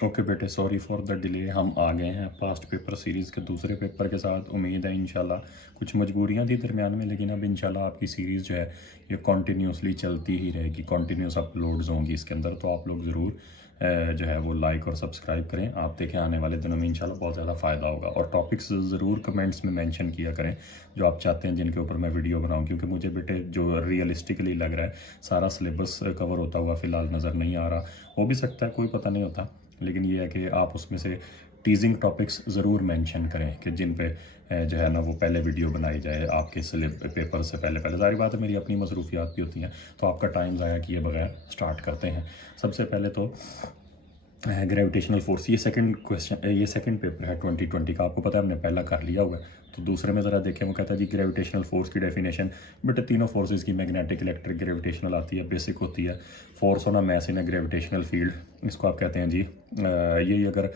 Okay बेटे, sorry for the delay. हम आ गए हैं पास्ट पेपर सीरीज़ के दूसरे पेपर के साथ। उम्मीद है इंशाल्लाह, कुछ मजबूरियां थी दरमियान में, लेकिन अब इंशाल्लाह आपकी सीरीज़ जो है ये कॉन्टीन्यूसली चलती ही रहेगी, कॉन्टीन्यूस अपलोड्स होंगी इसके अंदर। तो आप लोग ज़रूर जो है वो लाइक और सब्सक्राइब करें। आप देखें आने वाले दिनों में इंशाल्लाह बहुत ज़्यादा फ़ायदा होगा। और टॉपिक्स ज़रूर कमेंट्स में मेंशन किया करें जो आप चाहते हैं जिनके ऊपर मैं वीडियो बनाऊं, क्योंकि मुझे बेटे जो रियलिस्टिकली लग रहा है सारा सिलेबस कवर होता हुआ फ़िलहाल नज़र नहीं आ रहा। हो भी सकता है, कोई पता नहीं होता, लेकिन ये है कि आप उसमें से टीजिंग टॉपिक्स ज़रूर मेंशन करें कि जिन पे जो है ना वो पहले वीडियो बनाई जाए आपके पेपर से पहले। पहले जारी बात है मेरी अपनी मसरूफियात भी होती हैं, तो आपका टाइम ज़ाया किए बगैर स्टार्ट करते हैं। सबसे पहले तो ग्रेविटेशनल फोर्स, ये सेकंड क्वेश्चन, ये सेकंड पेपर है 2020 का। आपको पता है हमने पहला कर लिया हुआ है, तो दूसरे में ज़रा देखें। वो कहता है जी ग्रेविटेशनल फोर्स की डेफिनेशन। बेटे तीनों फोर्सेस की, मैग्नेटिक, इलेक्ट्रिक, ग्रेविटेशनल आती है, बेसिक होती है। फोर्स होना मैस इन ए ग्रेविटेशनल फील्ड, इसको आप कहते हैं जी यही। अगर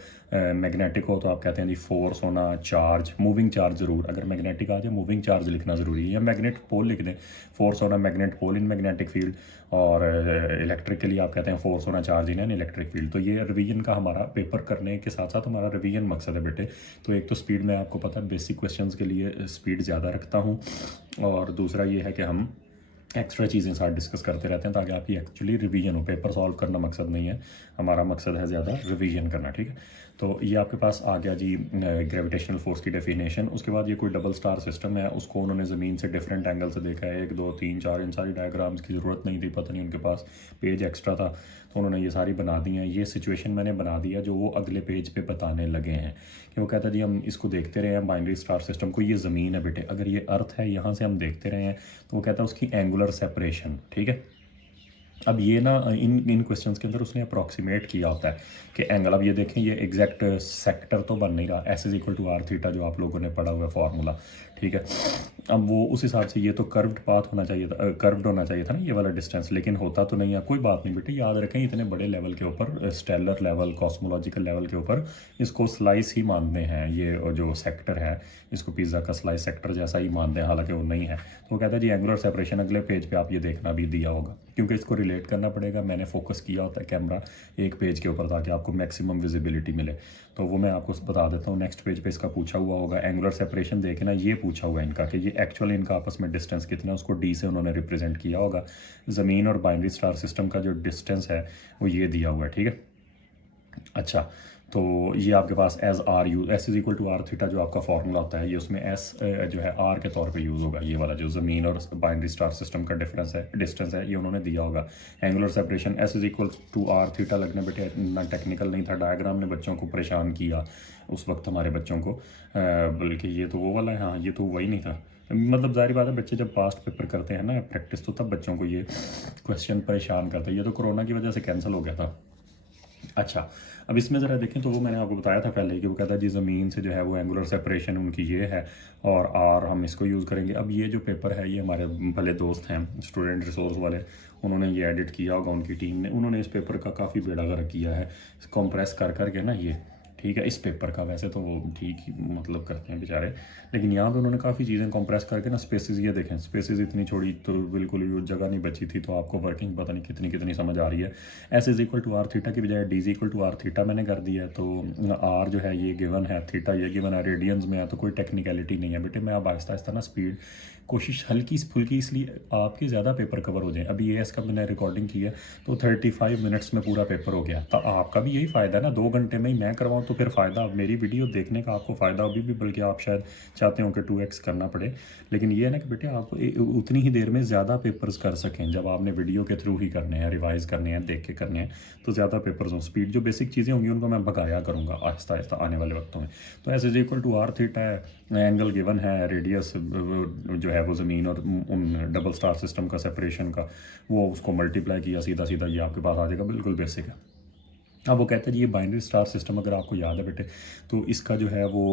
मैग्नेटिक हो तो आप कहते हैं जी force on a charge, moving charge ज़रूर, अगर मैग्नेटिक आ जाए मूविंग चार्ज लिखना ज़रूरी है, या मैग्नेट पोल लिख दें। Force on a magnet pole in magnetic field, और इलेक्ट्रिक के लिए आप कहते हैं force on a charge in an electric field. तो ये रिवीजन का हमारा पेपर करने के साथ साथ हमारा रिवीजन मकसद है बेटे। तो एक तो स्पीड में आपको पता है बेसिक क्वेश्चंस के लिए स्पीड ज़्यादा रखता हूँ, और दूसरा ये है कि हम एक्स्ट्रा चीज़ें साथ डिस्कस करते रहते हैं ताकि आपकी एक्चुअली रिवीजन हो। पेपर सॉल्व करना मकसद नहीं है, हमारा मकसद है ज़्यादा रिवीजन करना, ठीक है। तो ये आपके पास आ गया जी ग्रेविटेशनल फोर्स की डेफिनेशन। उसके बाद ये कोई डबल स्टार सिस्टम है, उसको उन्होंने ज़मीन से डिफरेंट एंगल से देखा है। 1 2 3 4 इन सारी डायग्राम्स की ज़रूरत नहीं थी, पता नहीं उनके पास पेज एक्स्ट्रा था तो उन्होंने ये सारी बना दी हैं। ये सिचुएशन मैंने बना दिया जो वो अगले पेज पे बताने लगे हैं, कि वो कहता है जी हम इसको देखते रहे हैं बाइनरी स्टार सिस्टम को। ये ज़मीन है बेटे, अगर ये अर्थ है यहाँ से हम देखते रहे हैं, तो वो कहता है उसकी एंगुलर सेपरेशन, ठीक है। अब ये ना इन क्वेश्चंस के अंदर उसने अप्रॉक्सीमेट किया होता है कि एंगल, अब ये देखें ये एग्जैक्ट सेक्टर तो बन नहीं रहा, S is equal to are theta जो आप लोगों ने पढ़ा हुआ है फॉर्मूला, ठीक है। अब वो उस हिसाब से ये तो कर्व्ड पाथ होना चाहिए था, कर्व्ड होना चाहिए था ना ये वाला डिस्टेंस, लेकिन होता तो नहीं है। कोई बात नहीं बेटे, याद रखें इतने बड़े लेवल के ऊपर, स्टेलर लेवल, कॉस्मोलॉजिकल लेवल के ऊपर इसको स्लाइस ही मानते हैं। ये जो सेक्टर है इसको पिज़्ज़ा का स्लाइस सेक्टर जैसा ही मानते हैं, हालांकि वो नहीं है। तो वो कहता है जी एंगुलर सेपरेशन अगले पेज पे आप ये देखना भी दिया होगा, क्योंकि इसको रिलेट करना पड़ेगा। मैंने फोकस किया होता है कैमरा एक पेज के ऊपर ताकि आपको मैक्सिमम विजिबिलिटी मिले, तो वो मैं आपको बता देता हूँ। नेक्स्ट पेज पे इसका पूछा हुआ होगा एंगुलर सेपरेशन, देखना ये पूछा हुआ है इनका कि ये एक्चुअल इनका आपस में डिस्टेंस कितना है, उसको डी से उन्होंने रिप्रेजेंट किया होगा। ज़मीन और बाइनरी स्टार सिस्टम का जो डिस्टेंस है वो ये दिया हुआ है, ठीक है। अच्छा, तो ये आपके पास as r u, s is equal to are theta जो आपका फॉर्मूला होता है, ये उसमें एस जो है आर के तौर पे यूज़ होगा। ये वाला जो ज़मीन और बाइनरी स्टार सिस्टम का डिस्टेंस है ये उन्होंने दिया होगा। Angular separation S is equal to are theta लगने बेटे इतना टेक्निकल नहीं था, डायग्राम ने बच्चों को परेशान किया उस वक्त, हमारे बच्चों को, बल्कि ये तो वो वाला है, हाँ ये तो वही नहीं था। मतलब जाहिर बात है बच्चे जब पास्ट पेपर करते हैं ना प्रैक्टिस, तो तब बच्चों को ये क्वेश्चन परेशान करता है। ये तो कोरोना की वजह से कैंसिल हो गया था। अच्छा, अब इसमें ज़रा देखें तो वो मैंने आपको बताया था पहले कि वो कहता है जी ज़मीन से जो है वो एंगुलर सेपरेशन उनकी ये है, और आर हम इसको यूज़ करेंगे। अब ये जो पेपर है ये हमारे भले दोस्त हैं स्टूडेंट रिसोर्स वाले, उन्होंने ये एडिट किया होगा उनकी टीम ने। उन्होंने इस पेपर का काफ़ी बेड़ा गर्क किया है कंप्रेस कर करके ना ये, ठीक है। इस पेपर का वैसे तो वो ठीक ही मतलब करते हैं बेचारे, लेकिन यहाँ पे उन्होंने काफ़ी चीज़ें कंप्रेस करके ना, स्पेसेस ये देखें, स्पेसेस इतनी छोड़ी तो बिल्कुल ही जगह नहीं बची थी, तो आपको वर्किंग पता नहीं कितनी कितनी समझ आ रही है। S is equal to are theta की बजाय D is equal to are theta मैंने कर दिया है। तो आर जो है ये गिवन है, थीटा ये गिवन है, रेडियंस में है, तो कोई टेक्निकलिटी नहीं है बेटे। मैं अब आहिस्ता आहिस्ता ना स्पीड कोशिश हल्की फुल्की, इसलिए आपके ज़्यादा पेपर कवर हो जाए। अभी ये इसका मैंने रिकॉर्डिंग की है तो 35 मिनट्स में पूरा पेपर हो गया। तो आपका भी यही फ़ायदा है ना, 2 घंटे में ही मैं करवाऊँ तो फिर फ़ायदा, मेरी वीडियो देखने का आपको फ़ायदा अभी भी, बल्कि आप शायद चाहते हो कि 2x करना पड़े। लेकिन ये है ना कि बेटे आप उतनी ही देर में ज़्यादा पेपर्स कर सकें जब आपने वीडियो के थ्रू ही करने हैं, रिवाइज़ करने हैं, देख के करने हैं, तो ज़्यादा पेपर्स हों। स्पीड जो बेसिक चीज़ें होंगी उनको मैं भगाया करूँगा आहिस्ता आहिस्ता आने वाले वक्तों में। तो S is equal to are theta है, एंगल गिवन है, रेडियस जो है वो ज़मीन और उन डबल स्टार सिस्टम का सेपरेशन का, वो उसको मल्टीप्लाई किया सीधा सीधा, ये आपके पास आ जाएगा, बिल्कुल बेसिक है। अब वो कहते हैं ये बाइनरी स्टार सिस्टम अगर आपको याद है बेटे, तो इसका जो है वो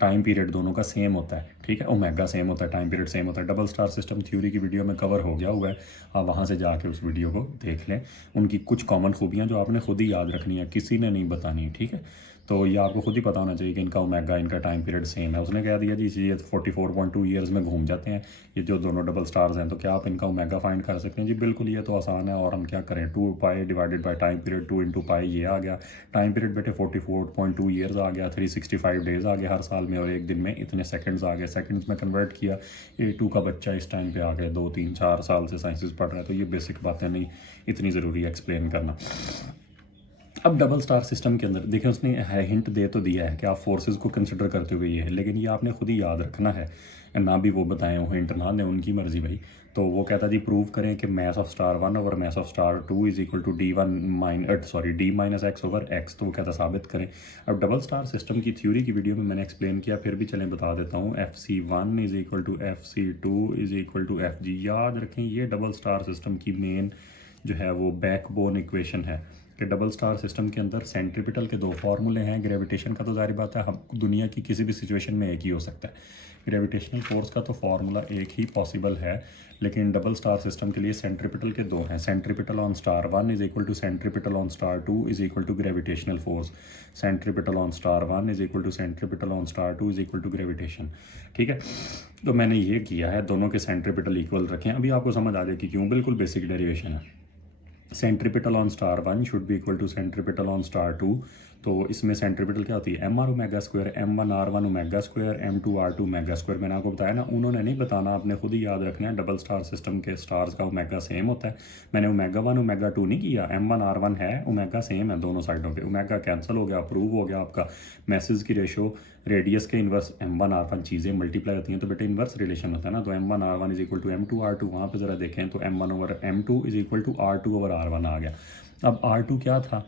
टाइम पीरियड दोनों का सेम होता है, ठीक है। ओमेगा सेम होता है, टाइम पीरियड सेम होता है। डबल स्टार सिस्टम थ्योरी की वीडियो में कवर हो गया हुआ है, आप वहाँ से जाके उस वीडियो को देख लें। उनकी कुछ कॉमन खूबियाँ जो आपने खुद ही याद रखनी है, किसी ने नहीं बतानी, ठीक है। तो ये आपको खुद ही पता होना चाहिए कि इनका ओमेगा, इनका टाइम पीरियड सेम है। उसने कह दिया जी ये 44.2 ईयर्स में घूम जाते हैं ये जो दोनों डबल स्टार्स हैं, तो क्या आप इनका ओमेगा फाइंड कर सकते हैं? जी बिल्कुल, ये तो आसान है। और हम क्या करें, 2 पाई divided by time period, 2 into pi ये आ गया। टाइम पीरियड बेटे 44.2 ईयर्स आ गया, 365 डेज़ आ गया हर साल में, और एक दिन में इतने सेकंड्स आ गए। सेकंड्स में कन्वर्ट किया, A2 का बच्चा इस टाइम पे आ गया 2 3 4 साल से साइंसेस पढ़ रहा है, तो ये बेसिक बातें नहीं इतनी ज़रूरी है एक्सप्लेन करना। अब डबल स्टार सिस्टम के अंदर देखें, उसने हिंट दे तो दिया है कि आप फोर्सेस को कंसिडर करते हुए ये है, लेकिन ये आपने खुद ही याद रखना है, ना भी वो बताएं, वो हिंट ना दें, उनकी मर्जी भाई। तो वो कहता जी प्रूव करें कि mass of star 1 over mass of star 2 is equal to D minus X over X. तो वो कहता साबित करें। अब डबल स्टार सिस्टम की थ्योरी की वीडियो में मैंने एक्सप्लेन किया, फिर भी चलें बता देता हूँ। FC1 is equal to FC2 is equal to FG। याद रखें ये डबल स्टार सिस्टम की मेन जो है वो बैकबोन इक्वेशन है कि डबल स्टार सिस्टम के अंदर सेंट्रीपिटल के 2 फार्मूले हैं। ग्रेविटेशन का तो जारी बात है, हम दुनिया की किसी भी सिचुएशन में एक ही हो सकता है। ग्रेविटेशनल फोर्स का तो फार्मूला एक ही पॉसिबल है, लेकिन डबल स्टार सिस्टम के लिए सेंट्रीपिटल के 2 हैं। Centripetal on star 1 is equal to centripetal on star 2 is equal to gravitational force. Centripetal on star 1 is equal to centripetal on star 2 is equal to gravitation. ठीक है, तो मैंने ये किया है, दोनों के सेंट्रीपिटल इक्वल रखें। अभी आपको समझ आ जाए कि क्यों, बिल्कुल बेसिक डेरिवेशन है। Centripetal on star 1 should be equal to centripetal on star 2। तो इसमें सेंट्रीपिटल क्या होती है, M r omega square, M1 R1 omega square, M2 R2 omega square. मैंने आपको बताया ना, उन्होंने नहीं बताना, आपने खुद ही याद रखना है। डबल स्टार सिस्टम के स्टार्स का ओमेगा सेम होता है। मैंने ओमेगा 1 ओमेगा 2 नहीं किया, M1 R1 है, ओमेगा सेम है दोनों साइडों पे। ओमेगा कैंसिल हो गया, अप्रूव हो गया आपका। मैसेज की रेशो रेडियस के इन्वर्स M1 R1 चीज़ें मल्टीप्लाई होती हैं तो बेटे इन्वर्स रिलेशन होता है ना। तो M1 R1 is equal to M2 R2। वहाँ पे ज़रा देखें तो M1 over M2 is equal to R2 over R1 आ गया। अब R2 क्या था,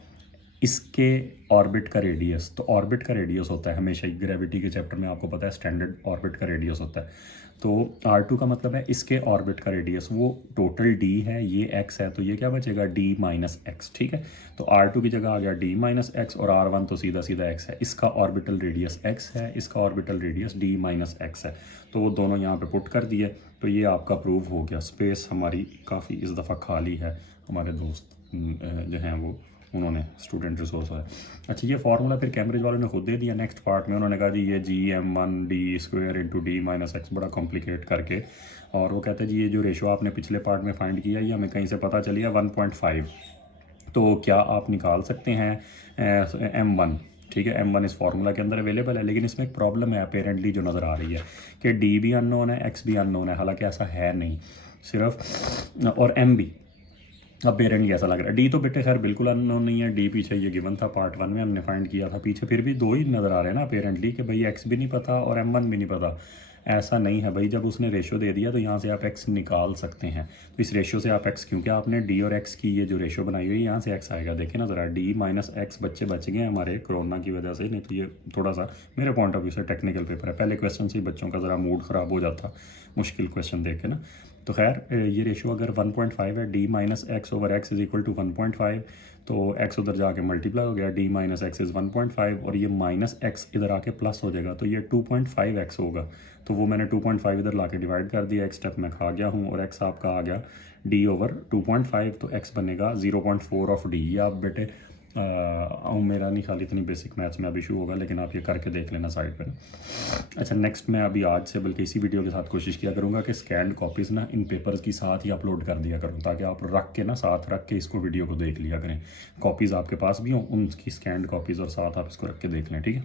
इसके ऑर्बिट का रेडियस। तो ऑर्बिट का रेडियस होता है हमेशा, ग्रेविटी के चैप्टर में आपको पता है स्टैंडर्ड ऑर्बिट का रेडियस होता है। तो R2 का मतलब है इसके ऑर्बिट का रेडियस, वो टोटल D है, ये X है, तो ये क्या बचेगा D माइनस एक्स। ठीक है, तो R2 की जगह आ गया D माइनस एक्स, और R1 तो सीधा सीधा X है। इसका ऑर्बिटल रेडियस X है, इसका orbital radius D minus x है। तो वो दोनों यहाँ पे पुट कर दिए, तो ये आपका प्रूव हो गया। स्पेस हमारी काफ़ी इस दफ़ा खाली है, हमारे दोस्त जो हैं वो उन्होंने स्टूडेंट रिसोर्स है। अच्छा, ये फार्मूला फिर कैम्ब्रिज वालों ने खुद दे दिया। नेक्स्ट पार्ट में उन्होंने कहा जी ये GM1D square into D minus x, बड़ा कॉम्प्लिकेट करके। और वो कहते हैं जी ये जो रेशो आपने पिछले पार्ट में फाइंड किया, ये हमें कहीं से पता चली है 1.5। तो क्या आप निकाल सकते हैं M1? ठीक है, M1 इस फार्मूला के अंदर अवेलेबल है, लेकिन इसमें एक प्रॉब्लम है अपेरेंटली जो नज़र आ रही है कि D भी अननोन है, X भी अननोन है। हालांकि ऐसा है नहीं, सिर्फ और M भी अपेरेंटली ऐसा लग रहा है। D तो बेटे खैर बिल्कुल अननोन नहीं है। D पीछे ये गिवन था, पार्ट 1 में हमने फाइंड किया था। पीछे फिर भी 2 ही नज़र आ रहे हैं ना अपेरेंटली, कि भाई X भी नहीं पता और M1 भी नहीं पता। ऐसा नहीं है भाई, जब उसने रेशो दे दिया तो यहाँ से आप X निकाल सकते हैं। तो इस रेशो से आप X, क्योंकि आपने D और X की ये जो रेशो बनाई हुई है, यहाँ से X आएगा। देखें ना ज़रा, D माइनस एक्स। बच्चे बच गए हमारे कोरोना की वजह से, नहीं तो ये थोड़ा सा मेरे पॉइंट ऑफ व्यू से टेक्निकल पेपर है। पहले क्वेश्चन से ही बच्चों का ज़रा मूड ख़राब हो जाता मुश्किल क्वेश्चन देख के ना। तो खैर ये रेशो अगर 1.5 है, D minus X over X is equal to 1.5, तो x उधर जाके मल्टीप्लाई हो गया, D माइनस एक्स इज़ 1.5, और ये माइनस एक्स इधर आके प्लस हो जाएगा, तो ये 2.5x होगा। तो वो मैंने 2.5 इधर लाके डिवाइड कर दिया, x स्टेप में खा गया हूँ, और x आपका आ गया D ओवर 2.5, तो x बनेगा 0.4 ऑफ D। ये आप बेटे मेरा नहीं ख्याल इतनी बेसिक मैथ्स में अभी इशू होगा, लेकिन आप ये करके देख लेना साइड पर। अच्छा, नेक्स्ट मैं अभी आज से बल्कि इसी वीडियो के साथ कोशिश किया करूँगा कि स्कैंड कॉपीज़ ना इन पेपर्स की साथ ही अपलोड कर दिया करूँ, ताकि आप रख के ना साथ रख के इसको वीडियो को देख लिया करें। कॉपीज़ आपके पास भी हों, उनकी स्कैंड कॉपीज़, और साथ आप इसको रख के देख लें। ठीक है,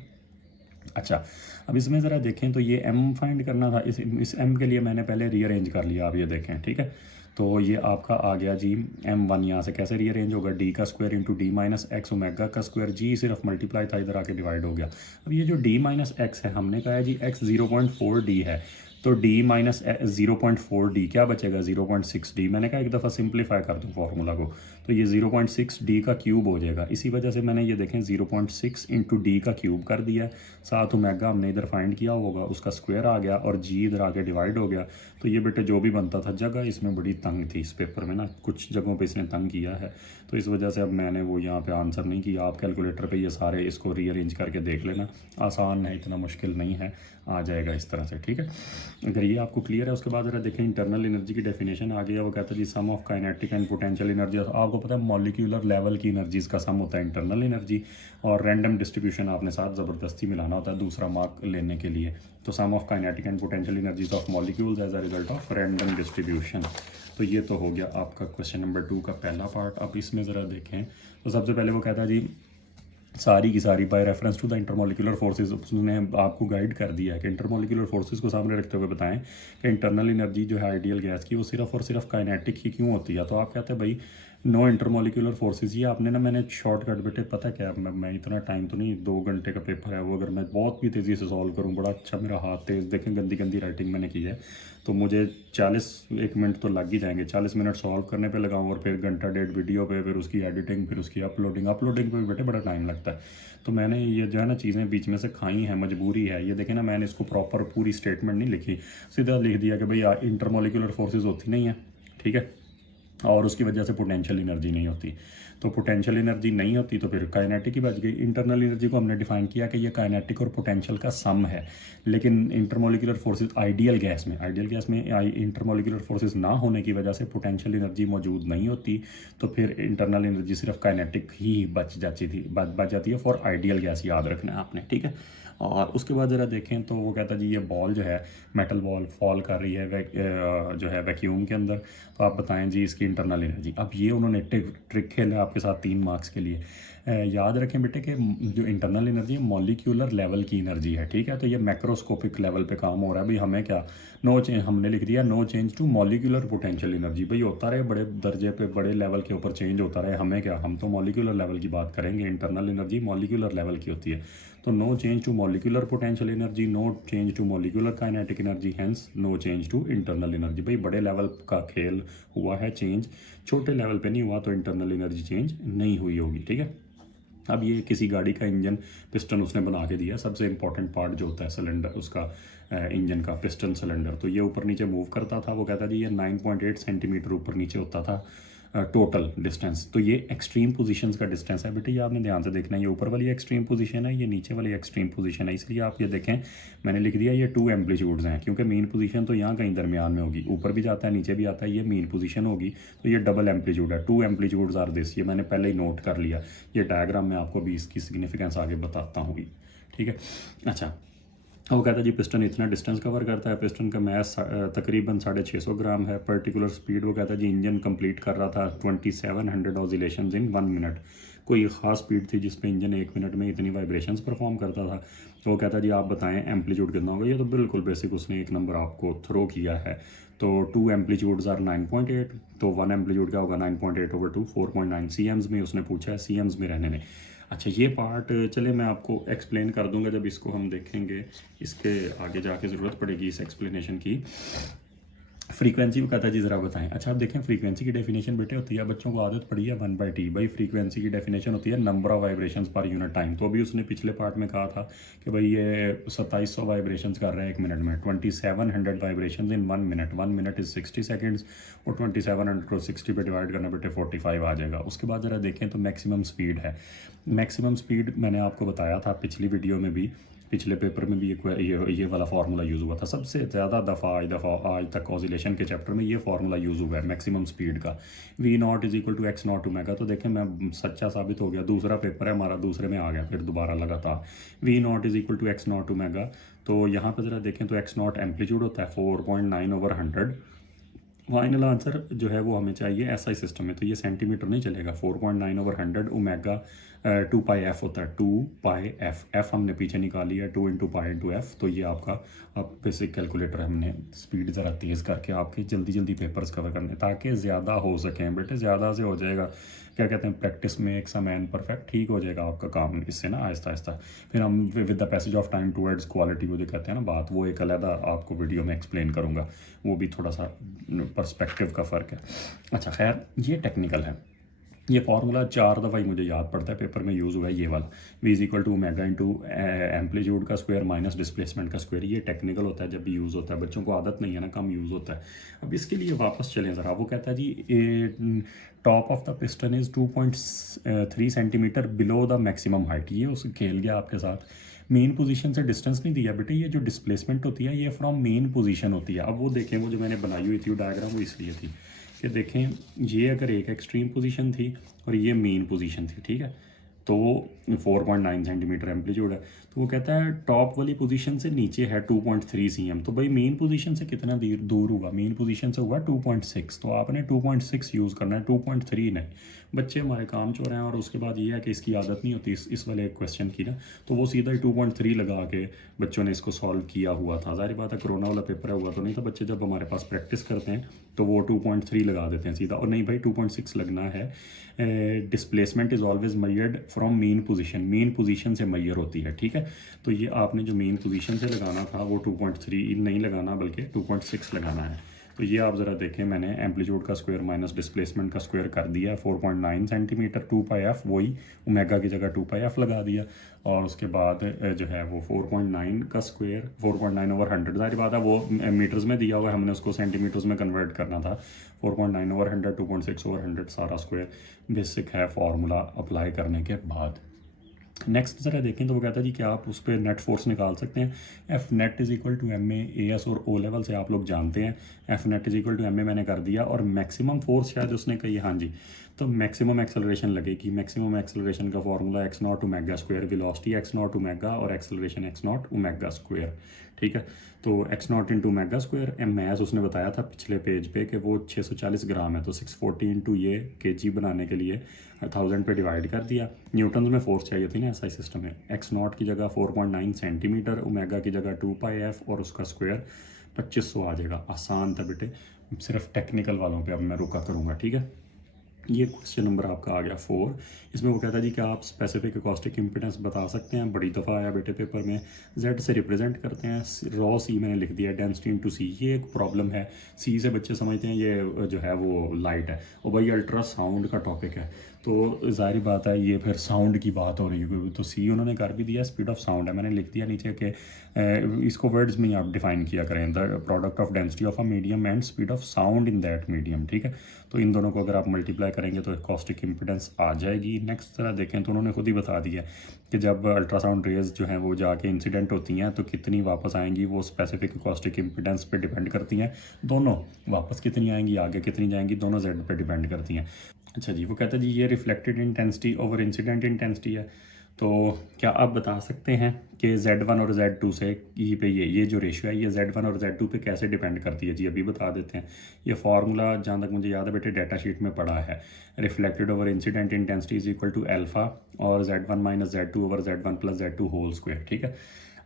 अच्छा अब इसमें ज़रा देखें तो ये M फाइंड करना था। इस M के लिए मैंने पहले रीअरेंज कर लिया, आप ये देखें। ठीक है, तो ये आपका आ गया जी M1। यहाँ से कैसे रीअरेंज होगा, D का square into D minus x, omega का स्क्वायर, G सिर्फ मल्टीप्लाई था, इधर आके डिवाइड हो गया। अब ये जो D माइनस एक्स है, हमने कहा है जी X 0.4D है, तो D माइनस 0.4D क्या बचेगा, 0.6D। मैंने कहा एक दफ़ा सिंप्लीफाई कर दूँ फार्मूला को, तो ये 0.6D का क्यूब हो जाएगा। इसी वजह से मैंने ये देखें 0.6 इंटू D का क्यूब कर दिया, साथ ओमेगा हमने इधर फाइंड किया होगा, उसका स्क्वायर आ गया, और G इधर आके डिवाइड हो गया। तो ये बेटे जो भी बनता था, जगह इसमें बड़ी तंग थी इस पेपर में ना, कुछ जगहों पे इसने तंग किया है, तो इस वजह से अब मैंने वो यहाँ पे आंसर नहीं किया। आप कैलकुलेटर पे ये सारे इसको रीअरेंज करके देख लेना, आसान है, इतना मुश्किल नहीं है, आ जाएगा इस तरह से, ठीक है। अगर ये आपको क्लियर है, उसके बाद ज़रा देखें इंटरनल एनर्जी की डेफिनेशन आ गई है। वो कहता है जी sum of kinetic and potential energy. आपको पता है मॉलिक्यूलर लेवल की एनर्जीज़ का सम होता है इंटरनल एनर्जी, और रैंडम डिस्ट्रीब्यूशन आपने साथ ज़बरदस्ती मिलाना होता है दूसरा मार्क लेने के लिए। तो sum of kinetic and potential energies of molecules as a result of random distribution. तो ये तो हो गया आपका क्वेश्चन नंबर 2 का पहला पार्ट। अब इसमें ज़रा देखें तो सबसे पहले वो कहता है जी सारी की सारी by reference to the intermolecular forces, उसने आपको गाइड कर दिया है कि इंटरमोलिकुलर फोर्सेस को सामने रखते हुए बताएं कि इंटरनल एनर्जी जो है आइडियल गैस की वो सिर्फ और सिर्फ काइनेटिक ही क्यों होती है। तो आप कहते हैं भाई नो इंटरमोलिकुलर फोर्सेस। ये आपने ना, मैंने शॉर्टकट बेटे पता क्या, मैं इतना टाइम तो नहीं, 2 घंटे का पेपर है वो, अगर मैं बहुत भी तेज़ी से सॉल्व करूँ, बड़ा अच्छा मेरा हाथ तेज़, देखें गंदी गंदी राइटिंग मैंने की है, तो मुझे 1 मिनट तो लग ही जाएंगे। 40 मिनट सॉल्व करने पे लगाऊँ और फिर घंटा डेढ़ वीडियो पे, फिर उसकी एडिटिंग, फिर उसकी अपलोडिंग पे भी बेटे बड़ा टाइम लगता है। तो मैंने ये जो है ना चीज़ें बीच में से खाई हैं, मजबूरी है। ये देखें ना, मैंने इसको प्रॉपर पूरी स्टेटमेंट नहीं लिखी, सीधा लिख दिया कि भाई इंटरमोलिकुलर फोर्सेज होती नहीं है, ठीक है, और उसकी वजह से पोटेंशियल एनर्जी नहीं होती। तो पोटेंशियल एनर्जी नहीं होती तो फिर काइनेटिक ही बच गई। इंटरनल एनर्जी को हमने डिफाइन किया कि ये काइनेटिक और पोटेंशियल का सम है, लेकिन इंटरमोलिकुलर फोर्सेस आइडियल गैस में इंटरमोलिकुलर फोर्सेस ना होने की वजह से पोटेंशियल एनर्जी मौजूद नहीं होती, तो फिर इंटरनल एनर्जी सिर्फ काइनेटिक ही बच जाती है फॉर आइडियल गैस, याद रखना है आपने, ठीक है। और उसके बाद ज़रा देखें तो वो कहता है जी ये बॉल जो है, मेटल बॉल फॉल कर रही है जो है वैक्यूम के अंदर, तो आप बताएं जी इसकी इंटरनल एनर्जी। अब ये उन्होंने ट्रिक खेला आपके साथ 3 मार्क्स के लिए। याद रखें बेटे कि जो इंटरनल एनर्जी है मॉलिक्यूलर लेवल की एनर्जी है, ठीक है। तो ये मैक्रोस्कोपिक लेवल पे काम हो रहा है। भाई हमें क्या, नो चेंज, हमने लिख दिया no change to molecular potential energy. भाई होता रहे बड़े दर्जे पे, बड़े लेवल के ऊपर चेंज होता रहे, हमें क्या, हम तो मॉलिक्यूलर लेवल की बात करेंगे। इंटरनल एनर्जी मॉलिक्यूलर लेवल की होती है। तो no change to molecular potential energy, no change to molecular kinetic energy, hence no change to internal energy. भाई बड़े लेवल का खेल हुआ है चेंज, छोटे लेवल पे नहीं हुआ, तो इंटरनल एनर्जी चेंज नहीं हुई होगी, ठीक है। अब ये किसी गाड़ी का इंजन पिस्टन उसने बना के दिया, सबसे इंपॉर्टेंट पार्ट जो होता है सिलेंडर उसका, इंजन का पिस्टन सिलेंडर, तो ये ऊपर नीचे मूव करता था। वो कहता जी ये 9.8 सेंटीमीटर ऊपर नीचे होता था टोटल डिस्टेंस। तो ये एक्सट्रीम पोजीशंस का डिस्टेंस है बेटे, ये आपने ध्यान से देखना है। ये ऊपर वाली एक्सट्रीम पोजीशन है, ये नीचे वाली एक्सट्रीम पोजीशन है, इसलिए आप ये देखें मैंने लिख दिया ये 2 एम्पलीट्यूड्स हैं, क्योंकि मेन पोजीशन तो यहाँ कहीं दरमियान में होगी, ऊपर भी जाता है नीचे भी आता है, ये मेन पोजीशन होगी। तो ये डबल एम्पलीट्यूड है, 2 एम्पलीट्यूड्स आर दिस, ये मैंने पहले ही नोट कर लिया। ये डायग्राम में आपको भी इसकी सिग्निफिकेंस आगे बताता हूँ, ठीक है। अच्छा, वो कहता है जी पिस्टन इतना डिस्टेंस कवर करता है, पिस्टन का मैस तकरीबन 650 ग्राम है। पर्टिकुलर स्पीड वो कहता है जी इंजन कंप्लीट कर रहा था 2700 ऑसिलेशंस इन 1 मिनट। कोई ख़ास स्पीड थी जिस पे इंजन 1 मिनट में इतनी वाइब्रेशंस परफॉर्म करता था। तो वो कहता है जी आप बताएं एम्पलीट्यूड कितना होगा। ये तो बिल्कुल बेसिक उसने एक नंबर आपको थ्रो किया है। तो 2 एम्पलीट्यूड्स आर 9.8, तो 1 एम्पलीट्यूड क्या होगा 9.8/2, 4.9 CMs में उसने पूछा है, CMs में रहने में। अच्छा ये पार्ट चले मैं आपको एक्सप्लेन कर दूंगा जब इसको हम देखेंगे, इसके आगे जाके ज़रूरत पड़ेगी इस एक्सप्लेनेशन की। फ्रीक्वेंसी को कहता है जी ज़रा बताएं। अच्छा आप देखें फ्रीक्वेंसी की डेफिनेशन बेटे होती है, बच्चों को आदत पड़ी है 1/T। भाई फ्रीक्वेंसी की डेफिनेशन होती है number of vibrations per unit time. तो अभी उसने पिछले पार्ट में कहा था कि भाई ये 2700 वाइब्रेशंस कर रहे हैं 1 मिनट में, 2700 vibrations in 1 minute, 1 minute is 60 seconds, और 2700 को 60 पे डिवाइड करना बेटे 45 आ जाएगा। उसके बाद ज़रा देखें तो मैक्सिमम स्पीड है। मैक्सिमम स्पीड मैंने आपको बताया था पिछली वीडियो में भी, पिछले पेपर में भी ये वाला फार्मूला यूज़ हुआ था। सबसे ज़्यादा आज तक ऑसिलेशन के चैप्टर में ये फार्मूला यूज़ हुआ है मैक्सिमम स्पीड का, V0 = x0 ओमेगा। तो देखें मैं सच्चा साबित हो गया, दूसरा पेपर है हमारा, दूसरे में आ गया फिर दोबारा लगातार। V0 = x0 omega. तो यहाँ पर ज़रा देखें तो x0 एम्पलीट्यूड होता है 4.9/100। फाइनल आंसर जो है वो हमें चाहिए SI सिस्टम में, तो ये सेंटीमीटर नहीं चलेगा। 4.9/100 ओमेगा 2πf होता है, 2πf, f हमने पीछे निकाली है 2 × π/f। तो ये आपका अब बेसिक कैलकुलेटर हमने स्पीड ज़रा तेज़ करके आपके जल्दी पेपर्स कवर करने ताकि ज़्यादा हो सकें बेटे, ज़्यादा से हो जाएगा क्या कहते हैं प्रैक्टिस में एक मैन परफेक्ट, ठीक हो जाएगा आपका काम इससे ना आहिस्ता आहिस्ता। फिर हम with the passage of time towards quality वो जो कहते हैं ना बात, वो एक अलग आपको वीडियो में एक्सप्लेन करूँगा, वो भी थोड़ा सा पर्सपेक्टिव का फ़र्क है। अच्छा खैर ये टेक्निकल है। ये फार्मूला 4 दफ़ा ही मुझे याद पड़ता है, पेपर में यूज़ हुआ है ये वाला, v is equal to omega into amplitude का स्क्वायर माइनस डिस्प्लेसमेंट का स्क्वायर। ये टेक्निकल होता है जब भी यूज़ होता है, बच्चों को आदत नहीं है ना, कम यूज़ होता है। अब इसके लिए वापस चलें ज़रा। वो कहता है जी top of the piston is 2.3 centimetre below the maximum height. ये उस खेल गया आपके साथ। मेन पोजीशन से डिस्टेंस नहीं दिया बेटे, ये जो डिस्प्लेसमेंट होती है ये फ्रॉम मेन पोजीशन होती है। अब वो देखें, वो जो मैंने बनाई हुई थी वो डायग्राम, वो इसलिए थी कि देखें ये अगर एक एक्सट्रीम पोजीशन थी और ये मेन पोजीशन थी, ठीक है, तो 4.9 सेंटीमीटर एम्पलीट्यूड है, तो वो कहता है टॉप वाली पोजीशन से नीचे है 2.3 cm। तो भाई मेन पोजीशन से कितना दूर हुआ? मेन पोजीशन से हुआ 2.6, तो आपने 2.6 यूज़ करना है, 2.3 नहीं। बच्चे हमारे काम चोर हैं। और उसके बाद ये है कि इसकी आदत नहीं होती इस वाले क्वेश्चन की ना, तो वो सीधा ही 2.3 लगा के बच्चों ने इसको सॉल्व किया हुआ था। ज़ाहिर बात है कोरोना वाला पेपर हुआ तो नहीं था, बच्चे जब हमारे पास प्रैक्टिस करते हैं तो वो 2.3 लगा देते हैं सीधा। और नहीं भाई 2.6 लगना है। Displacement is always measured from mean position, mean position से मैयर होती है, ठीक है। तो ये आपने जो मेन पोजीशन से लगाना था वो 2.3 नहीं लगाना बल्कि 2.6 लगाना है। तो ये आप ज़रा देखें, मैंने एम्पलीट्यूड का स्क्वायर माइनस डिस्प्लेसमेंट का स्क्वायर कर दिया है 4.9 सेंटीमीटर, 2πf वही ओमेगा की जगह 2πf लगा दिया। और उसके बाद जो है वो 4.9 का स्क्वायर 4.9/100, सारी बात है वो मीटर्स में दिया हुआ है, हमने उसको सेंटीमीटर्स में कन्वर्ट करना था। 4.9/100 2.6/100 सारा स्क्वायर बेसिक है फार्मूला अप्लाई करने के बाद। नेक्स्ट ज़रा देखें तो वो कहता है जी क्या आप उस पर नेट फोर्स निकाल सकते हैं। F net is equal to M A S और ओ लेवल से आप लोग जानते हैं। F net is equal to M A मैंने कर दिया, और मैक्सिमम फोर्स शायद उसने कही, हाँ जी, तो मैक्सिमम एक्सेलरेशन लगेगी। मैक्सिमम एक्सेलरेशन का formula x naught omega square, velocity x naught omega और acceleration x naught omega square, ठीक है। तो x naught into omega square, m mass उसने बताया था पिछले पेज पे कि वो 640 ग्राम है, तो 640 इंटू ये के बनाने के लिए 1000 पे डिवाइड कर दिया। न्यूटन में फोर्स चाहिए थी ना, ऐसा ही सिस्टम है। एक्स नॉट की जगह 4.9 सेंटीमीटर, ओमेगा की जगह 2πf और उसका स्क्वायर 2500 आ जाएगा। आसान था बेटे, सिर्फ टेक्निकल वालों पे अब मैं रुका करूँगा, ठीक है। ये क्वेश्चन नंबर आपका आ गया 4। इसमें वो कहता है जी क्या आप स्पेसिफिक एकॉस्टिक इम्पिडेंस बता सकते हैं। बड़ी दफ़ा आया बेटे पेपर में। जेड से रिप्रेजेंट करते हैं, रॉ सी मैंने लिख दिया, डेंसिटी इनटू सी। ये एक प्रॉब्लम है, सी से बच्चे समझते हैं ये जो है वो लाइट है, और भाई अल्ट्रासाउंड का टॉपिक है, तो ज़ाहिर बात है ये फिर साउंड की बात हो रही है, तो सी उन्होंने कर भी दिया, स्पीड ऑफ साउंड है, मैंने लिख दिया नीचे कि इसको वर्ड्स में ही आप डिफाइन किया करें, the product of density of a medium and speed of sound in that medium, ठीक है। तो इन दोनों को अगर आप मल्टीप्लाई करेंगे तो एकॉस्टिक इम्पिडेंस आ जाएगी। नेक्स्ट तरह देखें तो उन्होंने खुद ही बता दिया कि जब अल्ट्रासाउंड रेज जो हैं वो जाके इंसिडेंट होती हैं तो कितनी वापस आएंगी, वो स्पेसिफिक एकॉस्टिक इम्पिडेंस पे डिपेंड करती हैं। दोनों वापस कितनी आएंगी, आगे कितनी जाएंगी, दोनों जेड पे डिपेंड करती हैं। अच्छा जी, वो कहता है जी ये reflected intensity over incident intensity है। तो क्या आप बता सकते हैं कि Z1 और Z2 से ये पे ये जो रेशियो है ये Z1 और Z2 पे कैसे डिपेंड करती है? जी अभी बता देते हैं। ये फार्मूला जहाँ तक मुझे याद है बेटे डाटा शीट में पढ़ा है। Reflected over incident intensity is equal to alpha और Z1 minus Z2 over Z1 plus Z2 whole square, ठीक है।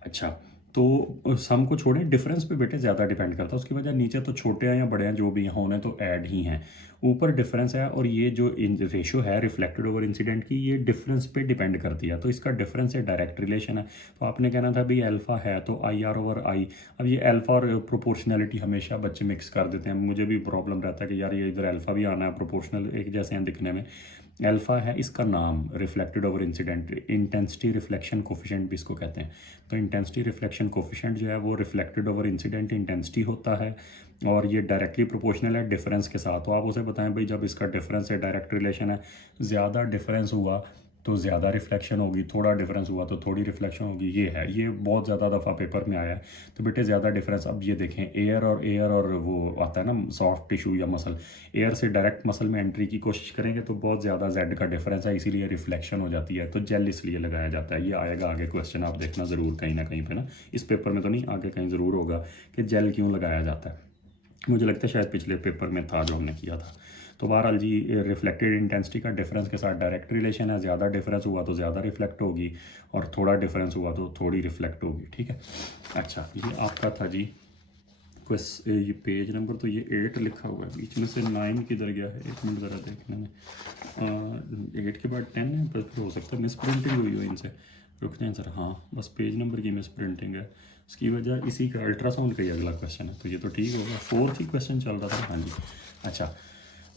अच्छा, तो सम को छोड़ें, डिफरेंस पे बेटे ज़्यादा डिपेंड करता है। उसकी वजह नीचे तो छोटे हैं या बड़े हैं जो भी होने तो ऐड ही हैं, ऊपर डिफरेंस है। और ये जो रेशियो है रिफ्लेक्टेड ओवर इंसिडेंट की, ये डिफरेंस पे डिपेंड करती है, तो इसका डिफरेंस से डायरेक्ट रिलेशन है। तो आपने कहना था भाई अल्फ़ा है तो आई आर ओवर आई। अब ये अल्फ़ा और प्रोपोर्शनैलिटी हमेशा बच्चे मिक्स कर देते हैं, मुझे भी प्रॉब्लम रहता है कि यार ये इधर अल्फ़ा भी आना है, प्रोपोर्शनल एक जैसे हैं दिखने में। अल्फ़ा है इसका नाम, reflected over incident, intensity reflection coefficient भी इसको कहते हैं। तो इंटेंसिटी रिफ्लेक्शन कोफिशिएंट जो है वो रिफ्लेक्टेड ओवर इंसिडेंट इंटेंसिटी होता है, और ये डायरेक्टली प्रोपोर्शनल है डिफरेंस के साथ। तो आप उसे बताएं भाई जब इसका डिफरेंस है डायरेक्ट रिलेशन है, ज़्यादा डिफरेंस हुआ तो ज़्यादा रिफ्लेक्शन होगी, थोड़ा डिफरेंस हुआ तो थोड़ी रिफ्लेक्शन होगी। ये है, ये बहुत ज़्यादा दफ़ा पेपर में आया है। तो बेटे ज़्यादा डिफरेंस, अब ये देखें एयर और वो आता है ना सॉफ्ट टिश्यू या मसल, एयर से डायरेक्ट मसल में एंट्री की कोशिश करेंगे तो बहुत ज़्यादा जेड का डिफरेंस है, इसीलिए रिफ्लेक्शन हो जाती है। तो जेल इसलिए लगाया जाता है। ये आएगा आगे क्वेश्चन, आप देखना ज़रूर कहीं ना कहीं पे ना, इस पेपर में तो नहीं, आगे कहीं ज़रूर होगा कि जेल क्यों लगाया जाता है। मुझे लगता है शायद पिछले पेपर में था जो हमने किया था। तो बहरहाल जी रिफ्लेक्टेड इंटेंसिटी का डिफरेंस के साथ डायरेक्ट रिलेशन है, ज़्यादा डिफरेंस हुआ तो ज़्यादा रिफ्लेक्ट होगी और थोड़ा डिफरेंस हुआ तो थोड़ी रिफ्लेक्ट होगी, ठीक है। अच्छा, ये आपका था जी ये पेज नंबर, तो ये 8 लिखा हुआ है, बीच में से 9 किधर गया है, एक मिनट ज़रा देखने में। 8 के बाद 10 है, बस हो सकता है मिस प्रिंटिंग हुई हो इनसे, रुकते हैं सर। हाँ बस पेज नंबर की मिस प्रिंटिंग है, इसकी वजह इसी का अल्ट्रासाउंड का ही अगला क्वेश्चन है, तो ये तो ठीक होगा। 4th ही क्वेश्चन चल रहा था, हाँ जी। अच्छा,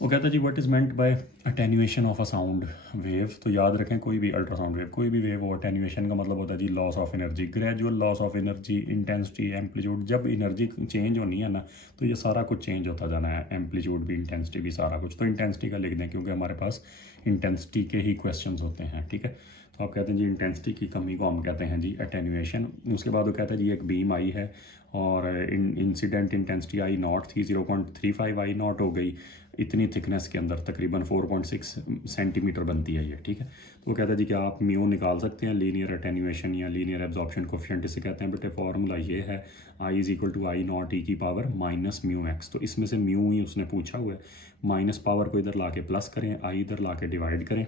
वो कहता है जी what is meant by attenuation of a sound wave. तो याद रखें कोई भी अल्ट्रासाउंड वेव, कोई भी वेव हो, अटेन्यूएशन का मतलब होता है जी loss of energy, gradual loss of energy, intensity, amplitude. जब एनर्जी चेंज होनी है ना तो ये सारा कुछ चेंज होता जाना है, एम्पलीट्यूड भी, इंटेंसिटी भी, सारा कुछ। तो इंटेंसिटी का लिख दें क्योंकि हमारे पास इंटेंसिटी के ही क्वेश्चन होते हैं, ठीक है। तो आप कहते हैं जी इंटेंसिटी की कमी को हम कहते हैं जी अटेन्यूएशन। उसके बाद वो कहता है जी एक बीम आई है और इंसिडेंट इंटेंसिटी आई नॉट थी 0.35 आई नॉट हो गई, इतनी थिकनेस के अंदर तकरीबन 4.6 सेंटीमीटर बनती है ये, ठीक है। तो वो कहता है जी क्या आप म्यू निकाल सकते हैं, लीनियर अटेन्यूएशन या लीनियर एब्जॉर्प्शन कोफिशिएंट इसे कहते हैं। बेटे फॉर्मूला ये है I is equal to I naught e की पावर माइनस म्यू एक्स। तो इसमें से म्यू ही उसने पूछा हुआ है, माइनस पावर को इधर ला के प्लस करें, आई इधर ला के डिवाइड करें।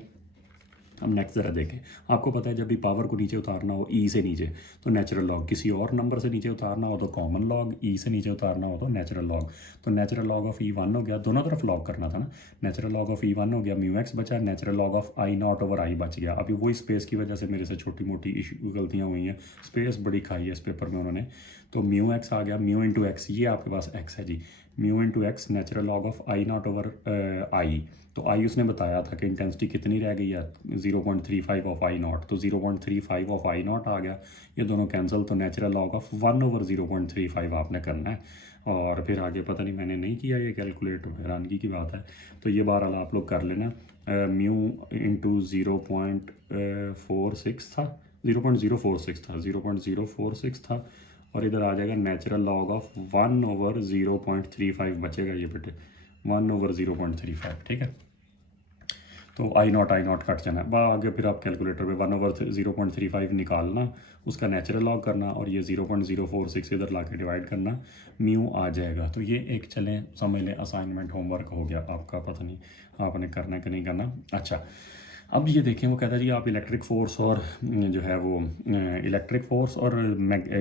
हम नेक्स्ट ज़रा देखें, आपको पता है जब भी पावर को नीचे उतारना हो ई से नीचे तो नेचुरल लॉग, किसी और नंबर से नीचे उतारना हो तो कॉमन लॉग, ई से नीचे उतारना हो तो नेचुरल लॉग। तो natural log of E one हो गया, दोनों तरफ लॉग करना था ना, natural log of E one हो गया, म्यू एक्स बचा, natural log of I naught over आई बच गया। अभी वही स्पेस की वजह से मेरे से छोटी मोटी इशू गलतियाँ हुई हैं, स्पेस बड़ी खाई है इस पेपर में उन्होंने। तो म्यू एक्स आ गया, म्यू इंटू एक्स, ये आपके पास एक्स है जी, mu into x natural log of I naught over I. तो आई उसने बताया था कि इंटेंसिटी कितनी रह गई है 0.35 ऑफ आई नॉट, तो 0.35 ऑफ आई नॉट आ गया, ये दोनों कैंसिल। तो नेचुरल लॉग ऑफ 1 ओवर 0.35 आपने करना है और फिर आगे पता नहीं मैंने नहीं किया ये कैलकुलेट, हैरानगी की बात है। तो ये बहरहाल आप लोग कर लेना, म्यू इंटू 0.46 था, 0.046 था और इधर आ जाएगा नेचुरल लॉग ऑफ 1 ओवर 0.35 बचेगा ये बेटे, 1 ओवर 0.35, ठीक है। तो आई नॉट कट जाना है आगे, फिर आप कैलकुलेटर पे 1 ओवर 0.35 निकालना, उसका नेचुरल लॉग करना और ये 0.046 इधर ला के डिवाइड करना, म्यू आ जाएगा। तो ये एक चलें समझ लें असाइनमेंट होमवर्क हो गया आपका, पता नहीं आपने करना है कि नहीं करना। अच्छा अब ये देखें, वो कहता है जी आप इलेक्ट्रिक फोर्स और जो है वो इलेक्ट्रिक फोर्स और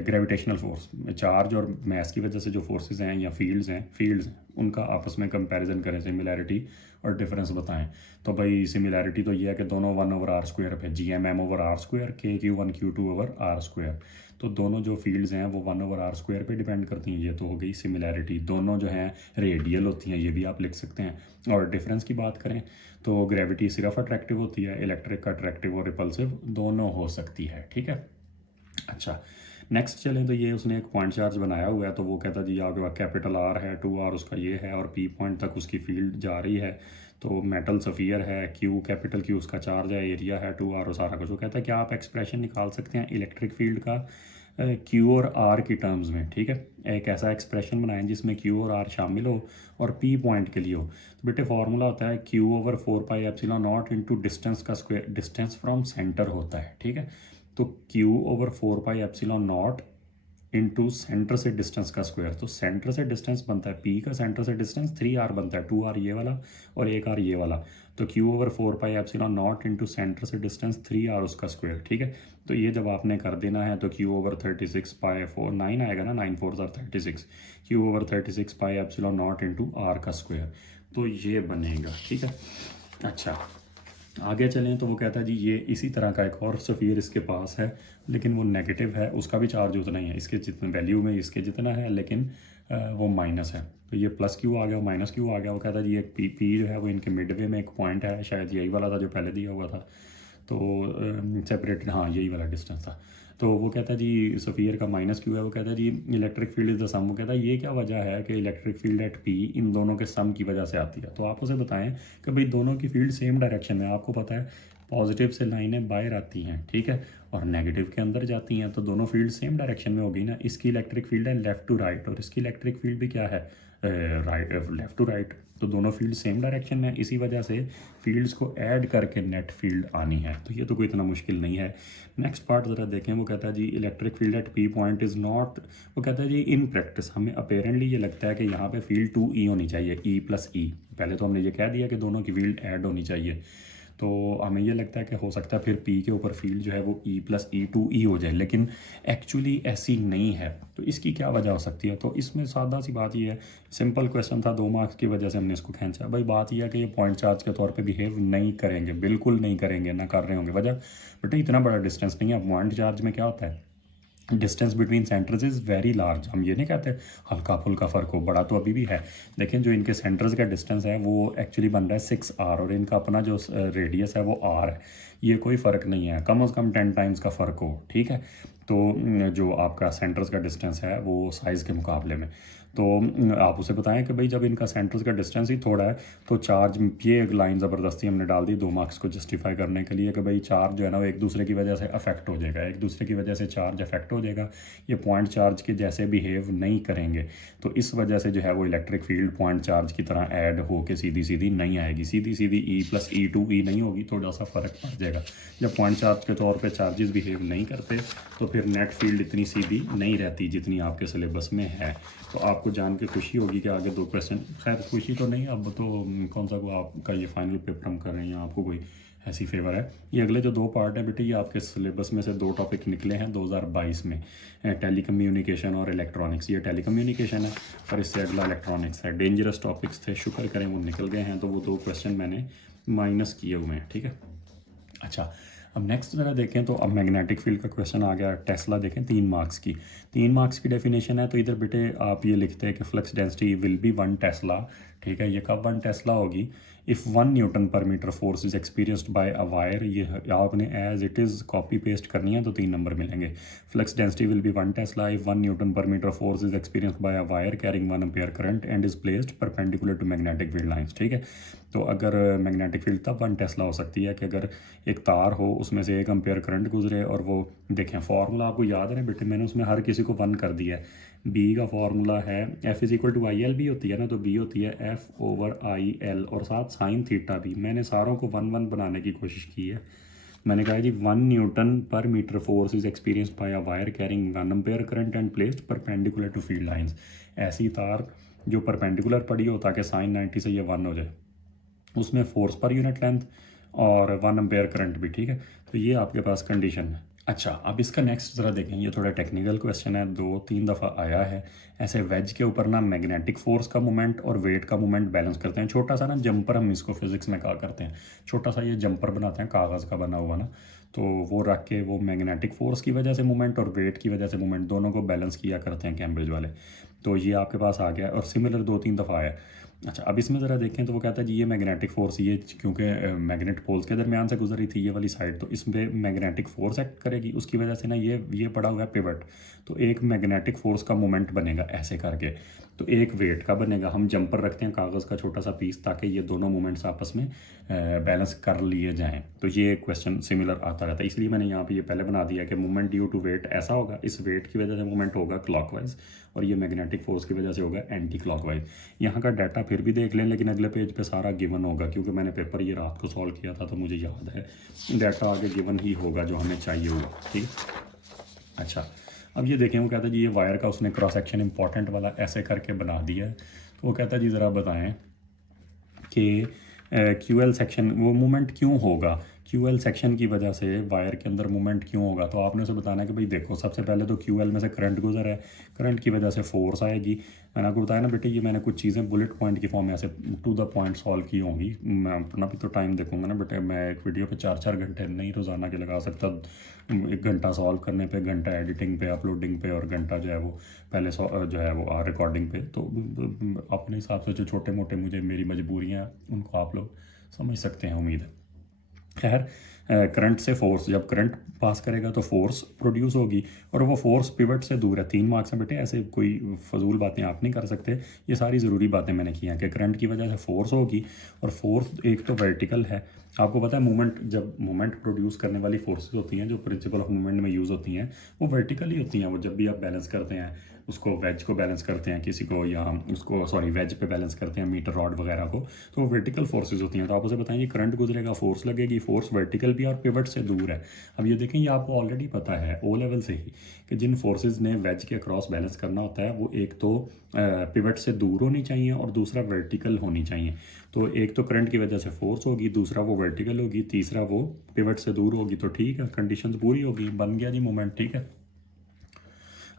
ग्रेविटेशनल फोर्स, चार्ज और मैस की वजह से जो फोर्सेस हैं या फील्ड्स हैं उनका आपस में कंपैरिजन करें, सिमिलैरिटी और डिफरेंस बताएं। तो भाई सिमिलैरिटी तो ये है कि दोनों 1 ओवर आर स्क्वायर पे, G m over r square, k q 1 Q2 over r square. तो दोनों जो फील्ड्स हैं वो 1 ओवर आर स्क्वायर पे डिपेंड करती हैं, ये तो हो गई सिमिलैरिटी। दोनों जो हैं रेडियल होती हैं, ये भी आप लिख सकते हैं। और डिफरेंस की बात करें तो ग्रेविटी सिर्फ अट्रैक्टिव होती है, इलेक्ट्रिक अट्रैक्टिव और रिपल्सिव दोनों हो सकती है, ठीक है। अच्छा नेक्स्ट चलें, तो ये उसने एक पॉइंट चार्ज बनाया हुआ है, तो वो कहता जी आपके पास कैपिटल आर है, 2R उसका ये है और पी पॉइंट तक उसकी फील्ड जा रही है। तो मेटल सफ़ियर है, क्यू कैपिटल क्यू उसका चार्ज है, एरिया है 2R और सारा कुछ। वो कहता है कि आप एक्सप्रेशन निकाल सकते हैं इलेक्ट्रिक फील्ड का क्यू और आर की टर्म्स में, ठीक है। एक ऐसा एक्सप्रेशन बनाएं जिसमें क्यू और आर शामिल हो और पी पॉइंट के लिए हो। तो बेटे फॉर्मूला होता है क्यू ओवर 4 पाई एप्सिलॉन नॉट इंटू डिस्टेंस का स्क्वायर, डिस्टेंस फ्रॉम सेंटर होता है, ठीक है। तो क्यू ओवर 4 पाई एप्सिलॉन नॉट इंटू सेंटर से डिस्टेंस का स्क्वायर। तो सेंटर से डिस्टेंस बनता है पी का, सेंटर से डिस्टेंस 3R बनता है, 2R ये वाला और 1R ये वाला। तो क्यू ओवर 4 पाई एप्सिलॉन नॉट इंटू सेंटर से डिस्टेंस 3R उसका स्क्वायर, ठीक है। तो ये जब आपने कर देना है तो क्यू ओवर 36 पाई 4 9 आएगा ना, 9 4 36, Q over 36 pi epsilon naught into R का स्क्वायर, तो ये बनेगा, ठीक है। अच्छा आगे चलें, तो वो कहता है जी ये इसी तरह का एक और सफ़ियर इसके पास है, लेकिन वो नेगेटिव है, उसका भी चार्ज उतना ही है, इसके जितने वैल्यू में इसके जितना है, लेकिन वो माइनस है। तो ये प्लस क्यू आ गया, माइनस क्यू आ गया। वो कहता है जी एक पी जो है वो इनके मिडवे में एक पॉइंट है, शायद यही वाला था जो पहले दिया हुआ था, तो सेपरेटेड, हाँ यही वाला डिस्टेंस था। तो वो कहता है जी सफ़ियर का माइनस क्यू है। वो कहता है जी इलेक्ट्रिक फील्ड इज़ द सम। वो कहता है ये क्या वजह है कि electric field at P in दोनों के सम की वजह से आती है। तो आप उसे बताएं कि भाई दोनों की फील्ड सेम डायरेक्शन में, आपको पता है पॉजिटिव से लाइनें बाहर आती हैं, ठीक है, और नेगेटिव के अंदर जाती हैं, तो दोनों फील्ड सेम डायरेक्शन में होगी ना। इसकी इलेक्ट्रिक फील्ड है लेफ़्ट टू राइट और इसकी इलेक्ट्रिक फील्ड भी क्या है, राइट लेफ़्ट टू राइट, तो दोनों फील्ड सेम डायरेक्शन में, इसी वजह से फील्ड्स को ऐड करके नेट फील्ड आनी है। तो ये तो कोई इतना मुश्किल नहीं है। नेक्स्ट पार्ट ज़रा देखें, वो कहता है जी electric field at P point is not, वो कहता है जी इन प्रैक्टिस हमें अपेरेंटली ये लगता है कि यहाँ पे फील्ड 2E होनी चाहिए, E प्लस E। पहले तो हमने ये कह दिया कि दोनों की फील्ड ऐड होनी चाहिए, तो हमें ये लगता है कि हो सकता है फिर पी के ऊपर फील्ड जो है वो E प्लस E 2E हो जाए, लेकिन एक्चुअली ऐसी नहीं है। तो इसकी क्या वजह हो सकती है? तो इसमें सादा सी बात ये है, सिंपल क्वेश्चन था, 2 मार्क्स की वजह से हमने इसको खींचा। भाई बात यह है कि ये पॉइंट चार्ज के तौर पे बिहेव नहीं करेंगे, बिल्कुल नहीं करेंगे, ना कर रहे होंगे। वजह बेटा इतना बड़ा डिस्टेंस नहीं है। पॉइंट चार्ज में क्या होता है, distance between centres is very large. हम ये नहीं कहते हल्का फुल्का फ़र्क हो, बड़ा तो अभी भी है। देखें जो इनके सेंटर्स का डिस्टेंस है वो एक्चुअली बन रहा है 6r, और इनका अपना जो रेडियस है वो r है। ये कोई फ़र्क नहीं है, कम से कम 10 टाइम्स का फ़र्क हो, ठीक है। तो जो आपका सेंटर्स का डिस्टेंस है वो साइज़ के मुकाबले में, तो आप उसे बताएं कि भाई जब इनका सेंटर्स का डिस्टेंस ही थोड़ा है तो चार्ज, ये एक लाइन ज़बरदस्ती हमने डाल दी 2 मार्क्स को जस्टिफाई करने के लिए कि भाई चार्ज जो है ना वो एक दूसरे की वजह से अफेक्ट हो जाएगा, एक दूसरे की वजह से चार्ज अफेक्ट हो जाएगा, ये पॉइंट चार्ज के जैसे बिहेव नहीं करेंगे, तो इस वजह से जो है वो इलेक्ट्रिक फील्ड पॉइंट चार्ज की तरह ऐड होकर सीधी सीधी नहीं आएगी, सीधी सीधी E+E2E नहीं होगी, थोड़ा सा फ़र्क पड़ जाएगा। जब पॉइंट चार्ज के तौर पर चार्जेस बिहेव नहीं करते तो फिर नेट फील्ड इतनी सीधी नहीं रहती जितनी आपके सिलेबस में है। तो आपको जान के खुशी होगी कि आगे 2 क्वेश्चन, खैर खुशी तो नहीं, अब तो कौन सा को आपका ये फाइनल पेपर हम कर रहे हैं, आपको कोई ऐसी फेवर है। ये अगले जो 2 पार्ट है बेटे, ये आपके सिलेबस में से 2 टॉपिक निकले हैं 2022 में, टेली कम्युनिकेशन और इलेक्ट्रॉनिक्स। ये टेली कम्युनिकेशन है और इससे अगला इलेक्ट्रॉनिक्स है। डेंजरस टॉपिक्स थे, शुक्र करें वो निकल गए हैं, तो वो 2 क्वेश्चन मैंने माइनस किए हुए हैं, ठीक है। अच्छा, अब नेक्स्ट ज़रा देखें तो अब मैग्नेटिक फील्ड का क्वेश्चन आ गया। टेस्ला देखें 3 मार्क्स की, 3 मार्क्स की डेफिनेशन है, तो इधर बेटे आप ये लिखते हैं कि flux density will be 1 tesla, ठीक है। ये कब 1 टेस्ला होगी? इफ़ 1 न्यूटन पर metre force is experienced by a wire, ये आपने as it is copy paste करनी है तो 3 नंबर मिलेंगे। Flux density will be 1 tesla if 1 newton पर metre force is experienced by a wire carrying 1 ampere current and is placed perpendicular to magnetic field lines, ठीक है। तो अगर magnetic field तब 1 टेस्ला हो सकती है कि अगर एक तार हो, उसमें से 1 एम्पेयर करंट गुजरे, और वो देखें फार्मूला आपको याद है ना बेटे, मैंने उसमें हर किसी को 1 कर दिया है। बी का फार्मूला है F=IL, बी होती है ना, तो बी होती है F/IL, और साथ साइन थीटा भी। मैंने सारों को 1 1 बनाने की कोशिश की है। मैंने कहा जी 1 न्यूटन पर metre force is experienced by a wire carrying 1 ampere current and placed perpendicular to field lines. ऐसी तार जो परपेंडिकुलर पड़ी हो ताकि साइन 90 से ये 1 हो जाए, उसमें फोर्स पर यूनिट लेंथ और 1 एम्पेयर करंट भी, ठीक है। तो ये आपके पास कंडीशन है। अच्छा, अब इसका नेक्स्ट ज़रा देखें, ये थोड़ा टेक्निकल क्वेश्चन है, 2-3 दफ़ा आया है। ऐसे वेज के ऊपर ना मैग्नेटिक फोर्स का मोमेंट और वेट का मोमेंट बैलेंस करते हैं। छोटा सा ना जंपर, हम इसको फिजिक्स में कहा करते हैं, छोटा सा ये जंपर बनाते हैं कागज़ का बना हुआ ना, तो वो रख के वो मैग्नेटिक फोर्स की वजह से मोमेंट और वेट की वजह से मोमेंट दोनों को बैलेंस किया करते हैं कैम्ब्रिज वाले। तो ये आपके पास आ गया और सिमिलर 2-3 दफ़ा आया। अच्छा, अब इसमें ज़रा देखें तो वो कहता है जी ये मैग्नेटिक फोर्स, ये क्योंकि मैग्नेट पोल्स के दरमियान से गुजर रही थी ये वाली साइड, तो इसमें मैग्नेटिक फोर्स एक्ट करेगी, उसकी वजह से ना ये पड़ा हुआ है पिवट, तो एक मैग्नेटिक फोर्स का मोमेंट बनेगा ऐसे करके, तो एक वेट का बनेगा। हम जंपर रखते हैं कागज़ का छोटा सा पीस ताकि ये दोनों मोमेंट्स आपस में बैलेंस कर लिए जाएँ। तो ये क्वेश्चन सिमिलर आता रहता है, इसलिए मैंने यहाँ पे ये पहले बना दिया कि मोमेंट ड्यू टू वेट ऐसा होगा, इस वेट की वजह से मोमेंट होगा क्लॉकवाइज, और ये मैग्नेटिक फोर्स की वजह से होगा एंटी क्लॉकवाइज। यहाँ का डाटा फिर भी देख लें, लेकिन अगले पेज पे सारा गिवन होगा, क्योंकि मैंने पेपर ये रात को सॉल्व किया था तो मुझे याद है डाटा आगे गिवन ही होगा जो हमें चाहिए होगा, ठीक। अच्छा, अब ये देखें, वो कहता है जी ये वायर का उसने क्रॉस सेक्शन इंपॉर्टेंट वाला ऐसे करके बना दिया है, तो वो कहता है जी ज़रा बताएं कि QL सेक्शन वो मूवमेंट क्यों होगा, QL सेक्शन की वजह से वायर के अंदर मूवमेंट क्यों होगा। तो आपने उसे बताना है कि भाई देखो, सबसे पहले तो QL में से करंट गुजर है, करंट की वजह से फोर्स आएगी। मैंने आपको बताया ना बेटे, ये मैंने कुछ चीज़ें बुलेट पॉइंट की फॉर्म में ऐसे टू द पॉइंट सॉल्व की होंगी। मैं अपना भी तो टाइम देखूंगा ना बेटे, मैं एक वीडियो पे 4-4 घंटे नहीं रोज़ाना के लगा सकता। 1 घंटा सॉल्व करने पे, घंटा एडिटिंग पे, अपलोडिंग पे, और घंटा जो है वो पहले जो है वो रिकॉर्डिंग पे। तो अपने हिसाब से जो छोटे मोटे मुझे मेरी मजबूरियाँ उनको आप लोग समझ सकते हैं, उम्मीद है। खैर, करंट से फोर्स, जब करंट पास करेगा तो फोर्स प्रोड्यूस होगी, और वो फोर्स पिवट से दूर है। 3 मार्क्स में बेटे ऐसे कोई फजूल बातें आप नहीं कर सकते, ये सारी ज़रूरी बातें मैंने की हैं कि करंट की वजह से फोर्स होगी, और फोर्स एक तो वर्टिकल है। आपको पता है मूवमेंट, जब मूवमेंट प्रोड्यूस करने वाली फोर्सेस होती हैं जो प्रिंसिपल ऑफ मूवमेंट में यूज़ होती हैं, वो वर्टिकल ही होती हैं। वो जब भी आप बैलेंस करते हैं उसको, वेज को बैलेंस करते हैं किसी को, या उसको वेज पे बैलेंस करते हैं मीटर रॉड वगैरह को, तो वो वर्टिकल फोर्सेस होती हैं। तो आप उसे बताएं करंट गुजरेगा, फोर्स लगेगी, फोर्स वर्टिकल भी और पिवट से दूर है। अब ये देखें, ये आपको ऑलरेडी पता है ओ लेवल से ही कि जिन फोर्सेज ने वेज के अक्रॉस बैलेंस करना होता है वो एक तो पिवट से दूर होनी चाहिए और दूसरा वर्टिकल होनी चाहिए। तो एक तो करंट की वजह से फोर्स होगी, दूसरा वो वर्टिकल होगी, तीसरा वो पिवट से दूर होगी। तो ठीक है, कंडीशंस पूरी होगी, बन गया जी मोमेंट, ठीक है।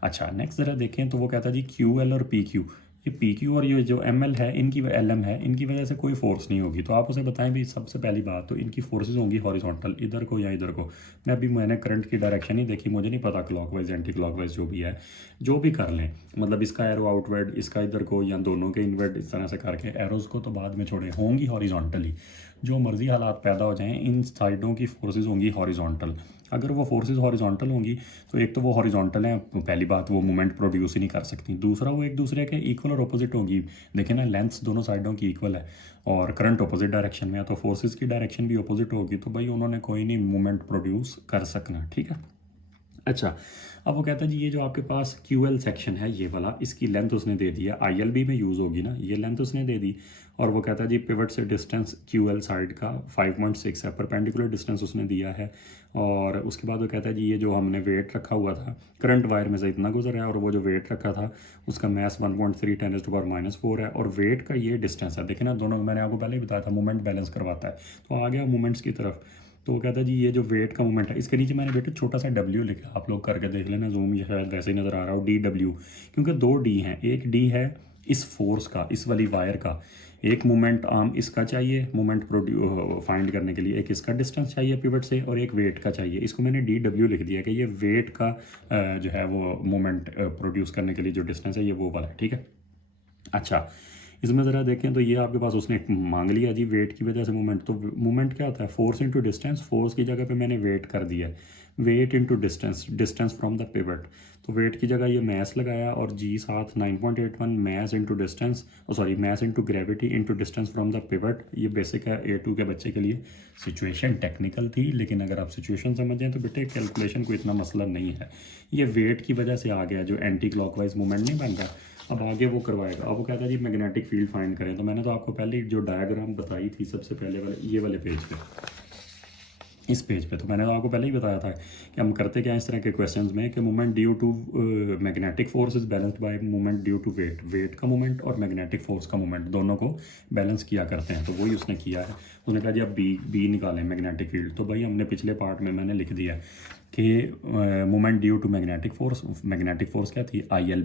अच्छा, नेक्स्ट ज़रा देखें तो वो कहता है जी QL और PQ, ये पी क्यू और ये जो एम एल है इनकी एल एम है, इनकी वजह से कोई फोर्स नहीं होगी। तो आप उसे बताएं भी, सबसे पहली बात तो इनकी फोर्सेज होंगी हॉरिजॉन्टल, इधर को या इधर को। मैंने करंट की डायरेक्शन ही देखी, मुझे नहीं पता क्लॉकवाइज एंटी क्लॉकवाइज जो भी है, जो भी कर लें, मतलब इसका एरो आउटवर्ड, इसका इधर को, या दोनों के इनवर्ड, इस तरह से करके एरोज़ को तो बाद में छोड़े, होंगी हॉरिजॉन्टली। जो मर्जी हालात पैदा हो जाएं, इन साइडों की फोर्सेज होंगी हॉरिजॉन्टल। अगर वो फोर्सेज हॉरिजॉन्टल होंगी तो एक तो वो हॉरिजॉन्टल हैं, पहली बात वो मोमेंट प्रोड्यूस ही नहीं कर सकती, दूसरा वो एक दूसरे के इक्वल और अपोजिट होगी। देखें ना, लेंथ्स दोनों साइडों की इक्वल है और करंट अपोजिट डायरेक्शन में है, तो फोर्सेज की डायरेक्शन भी अपोजिट होगी, तो भाई उन्होंने कोई नहीं मोमेंट प्रोड्यूस कर सकना। ठीक है। अच्छा, अब वो कहता है जी ये जो आपके पास क्यू एल सेक्शन है ये वाला, इसकी लेंथ उसने दे दी है, आई एल बी में यूज़ होगी ना, ये लेंथ उसने दे दी। और वो कहता है जी पिवट से डिस्टेंस क्यू एल साइड का 5.6 है, परपेंडिकुलर डिस्टेंस उसने दिया है। और उसके बाद वो कहता है जी ये जो हमने वेट रखा हुआ था, करंट वायर में से इतना गुजरा है, और वो जो वेट रखा था उसका मैस 1.3 10⁻⁴ है, और वेट का ये डिस्टेंस है। देखें ना, दोनों मैंने आपको पहले ही बताया था मोमेंट बैलेंस करवाता है, तो आ गया मोमेंट्स की तरफ। तो वो कहता है जी ये जो वेट का मोमेंट है, इसके नीचे मैंने बेटे छोटा सा डब्ल्यू लिखा, आप लोग करके देख लेना जूम, ये शायद वैसे ही नज़र आ रहा हो, डी डब्ल्यू, क्योंकि दो डी हैं, एक डी है इस फोर्स का, इस वाली वायर का, एक मोमेंट आर्म इसका चाहिए मोमेंट फाइंड करने के लिए, एक इसका डिस्टेंस चाहिए पिवट से, और एक वेट का चाहिए। इसको मैंने डी डब्ल्यू लिख दिया कि ये वेट का जो है वो मोमेंट प्रोड्यूस करने के लिए जो डिस्टेंस है ये वो वाला है। ठीक है। अच्छा, इसमें ज़रा देखें तो ये आपके पास उसने मांग लिया जी वेट की वजह से मोमेंट, तो मोमेंट क्या होता है, फोर्स इंटू डिस्टेंस, फोर्स की जगह पे मैंने वेट कर दिया, weight into distance, distance from the pivot, तो वेट की जगह ये मैस लगाया, और जी साथ 9.81 mass into distance, sorry mass into gravity into distance from the pivot. ये बेसिक है A2 के बच्चे के लिए। सिचुएशन टेक्निकल थी, लेकिन अगर आप सिचुएशन समझें तो बेटे कैलकुलेशन को इतना मसला नहीं है। ये वेट की वजह से आ गया, जो एंटी क्लॉकवाइज मूवमेंट नहीं बन रहा, अब आगे वो करवाएगा। अब वो कहता है जी मैग्नेटिक फील्ड फाइंड करें, तो मैंने तो आपको पहले जो डायग्राम बताई थी सबसे पहले वाले, ये वाले पेज पे, इस पेज पे, तो मैंने तो आपको पहले ही बताया था कि हम करते क्या इस तरह के क्वेश्चंस में कि moment due to magnetic force is balanced by moment due to weight, weight का मोमेंट और मैग्नेटिक फोर्स का मोमेंट दोनों को बैलेंस किया करते हैं। तो वही उसने किया है। उसने कहा जी अब बी निकालें मैग्नेटिक फील्ड, तो भाई हमने पिछले पार्ट में मैंने लिख दिया कि moment due to magnetic force क्या थी, I L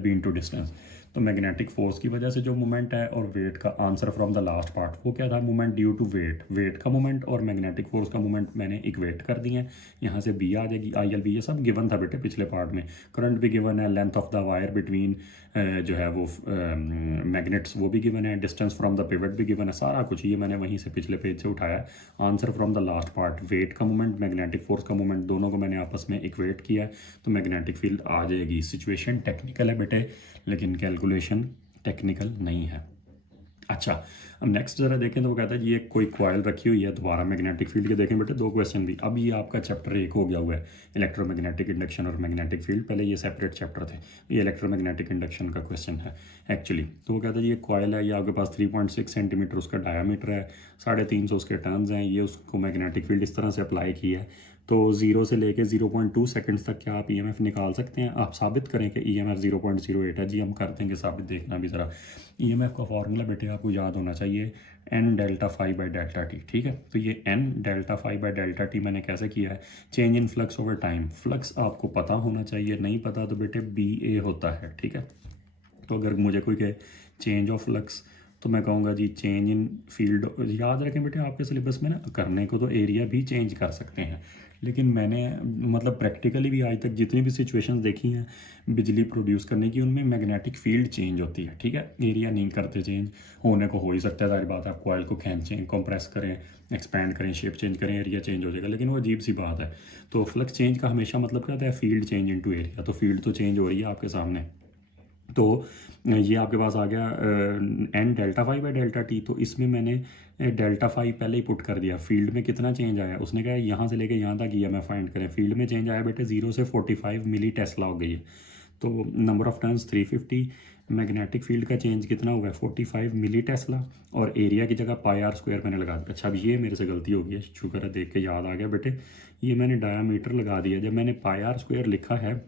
B into distance. तो मैग्नेटिक फोर्स की वजह से जो मोमेंट है, और वेट का answer from the last part वो क्या था, moment due to weight, weight का मोमेंट और मैग्नेटिक फोर्स का मोमेंट मैंने इक्वेट कर दिए हैं। यहाँ से बी आ जाएगी, आई एल बी, ये सब गिवन था बेटे पिछले पार्ट में। करंट भी गिवन है, length of the wire between जो है वो मैग्नेट्स वो भी गिवन है, डिस्टेंस फ्रॉम द पिवट भी गिवन है, सारा कुछ ये मैंने वहीं से पिछले पेज से उठाया। Answer from the last part, weight का मोमेंट मैग्नेटिक फोर्स का मोमेंट दोनों को मैंने आपस में इक्वेट किया, तो मैग्नेटिक फील्ड आ जाएगी। सिचुएशन टेक्निकल है बेटे, लेकिन कैलकुलेशन टेक्निकल नहीं है। अच्छा, अब नेक्स्ट जरा देखें तो वो कहता है जी ये कोई कॉइल रखी हुई है, दोबारा मैग्नेटिक फील्ड के देखें बेटे, दो क्वेश्चन भी। अब ये आपका चैप्टर 1 हो गया हुआ है, इलेक्ट्रोमैग्नेटिक इंडक्शन और मैग्नेटिक फील्ड, पहले ये सेपरेट चैप्टर थे। ये इलेक्ट्रोमैग्नेटिक इंडक्शन का क्वेश्चन है एक्चुअली। तो वो कहता है ये कॉइल है, ये आपके पास 3.6 सेंटीमीटर उसका डायामीटर है, 350 उसके टर्न्स हैं, ये उसको मैग्नेटिक फील्ड इस तरह से अप्लाई की है। तो 0 से लेके 0.2 सेकंड्स तक क्या आप ईएमएफ निकाल सकते हैं, आप साबित करें कि ईएमएफ 0.08 है। जी हम कर देंगे साबित, देखना भी ज़रा। ईएमएफ का फॉर्मूला बेटे आपको याद होना चाहिए, n delta phi by delta T. ठीक है, तो ये n delta phi by delta T मैंने कैसे किया है, change in flux over time. Flux आपको पता होना चाहिए, नहीं पता तो बेटे BA होता है। ठीक है, तो अगर मुझे कोई कहे चेंज ऑफ फ्लक्स, तो मैं कहूँगा जी चेंज इन फील्ड। याद रखें बेटे आपके सिलेबस में ना, करने को तो एरिया भी चेंज कर सकते हैं, लेकिन मैंने मतलब प्रैक्टिकली भी आज तक जितनी भी सिचुएशंस देखी हैं बिजली प्रोड्यूस करने की, उनमें मैग्नेटिक फील्ड चेंज होती है। ठीक है, एरिया नहीं करते चेंज, होने को हो ही सकता है, सारी बात है। आप कॉइल को खींचें, कंप्रेस करें, एक्सपैंड करें, शेप चेंज करें, एरिया चेंज हो जाएगा, लेकिन वो अजीब सी बात है। तो फ्लक्स चेंज का हमेशा मतलब क्या होता है, फील्ड चेंज इनटू एरिया। तो फील्ड तो चेंज हो रही है आपके सामने, तो ये आपके पास आ गया n delta phi by delta T. तो इसमें मैंने डेल्टा फाई पहले ही पुट कर दिया। फील्ड में कितना चेंज आया, उसने कहा यहाँ से लेके यहाँ तक ईएमएफ फाइंड करें। फील्ड में चेंज आया बेटे 0 से 45 मिली टेस्ला हो गई है, तो number of turns 350। Magnetic field का चेंज कितना हुआ है 45 मिली टेस्ला, और एरिया की जगह पाई आर स्क्वायर मैंने लगा दिया। अच्छा, अब ये मेरे से गलती हो गई है, शुक्र है देख के याद आ गया बेटे, ये मैंने डायामीटर लगा दिया। जब मैंने पाई आर स्क्वायर लिखा है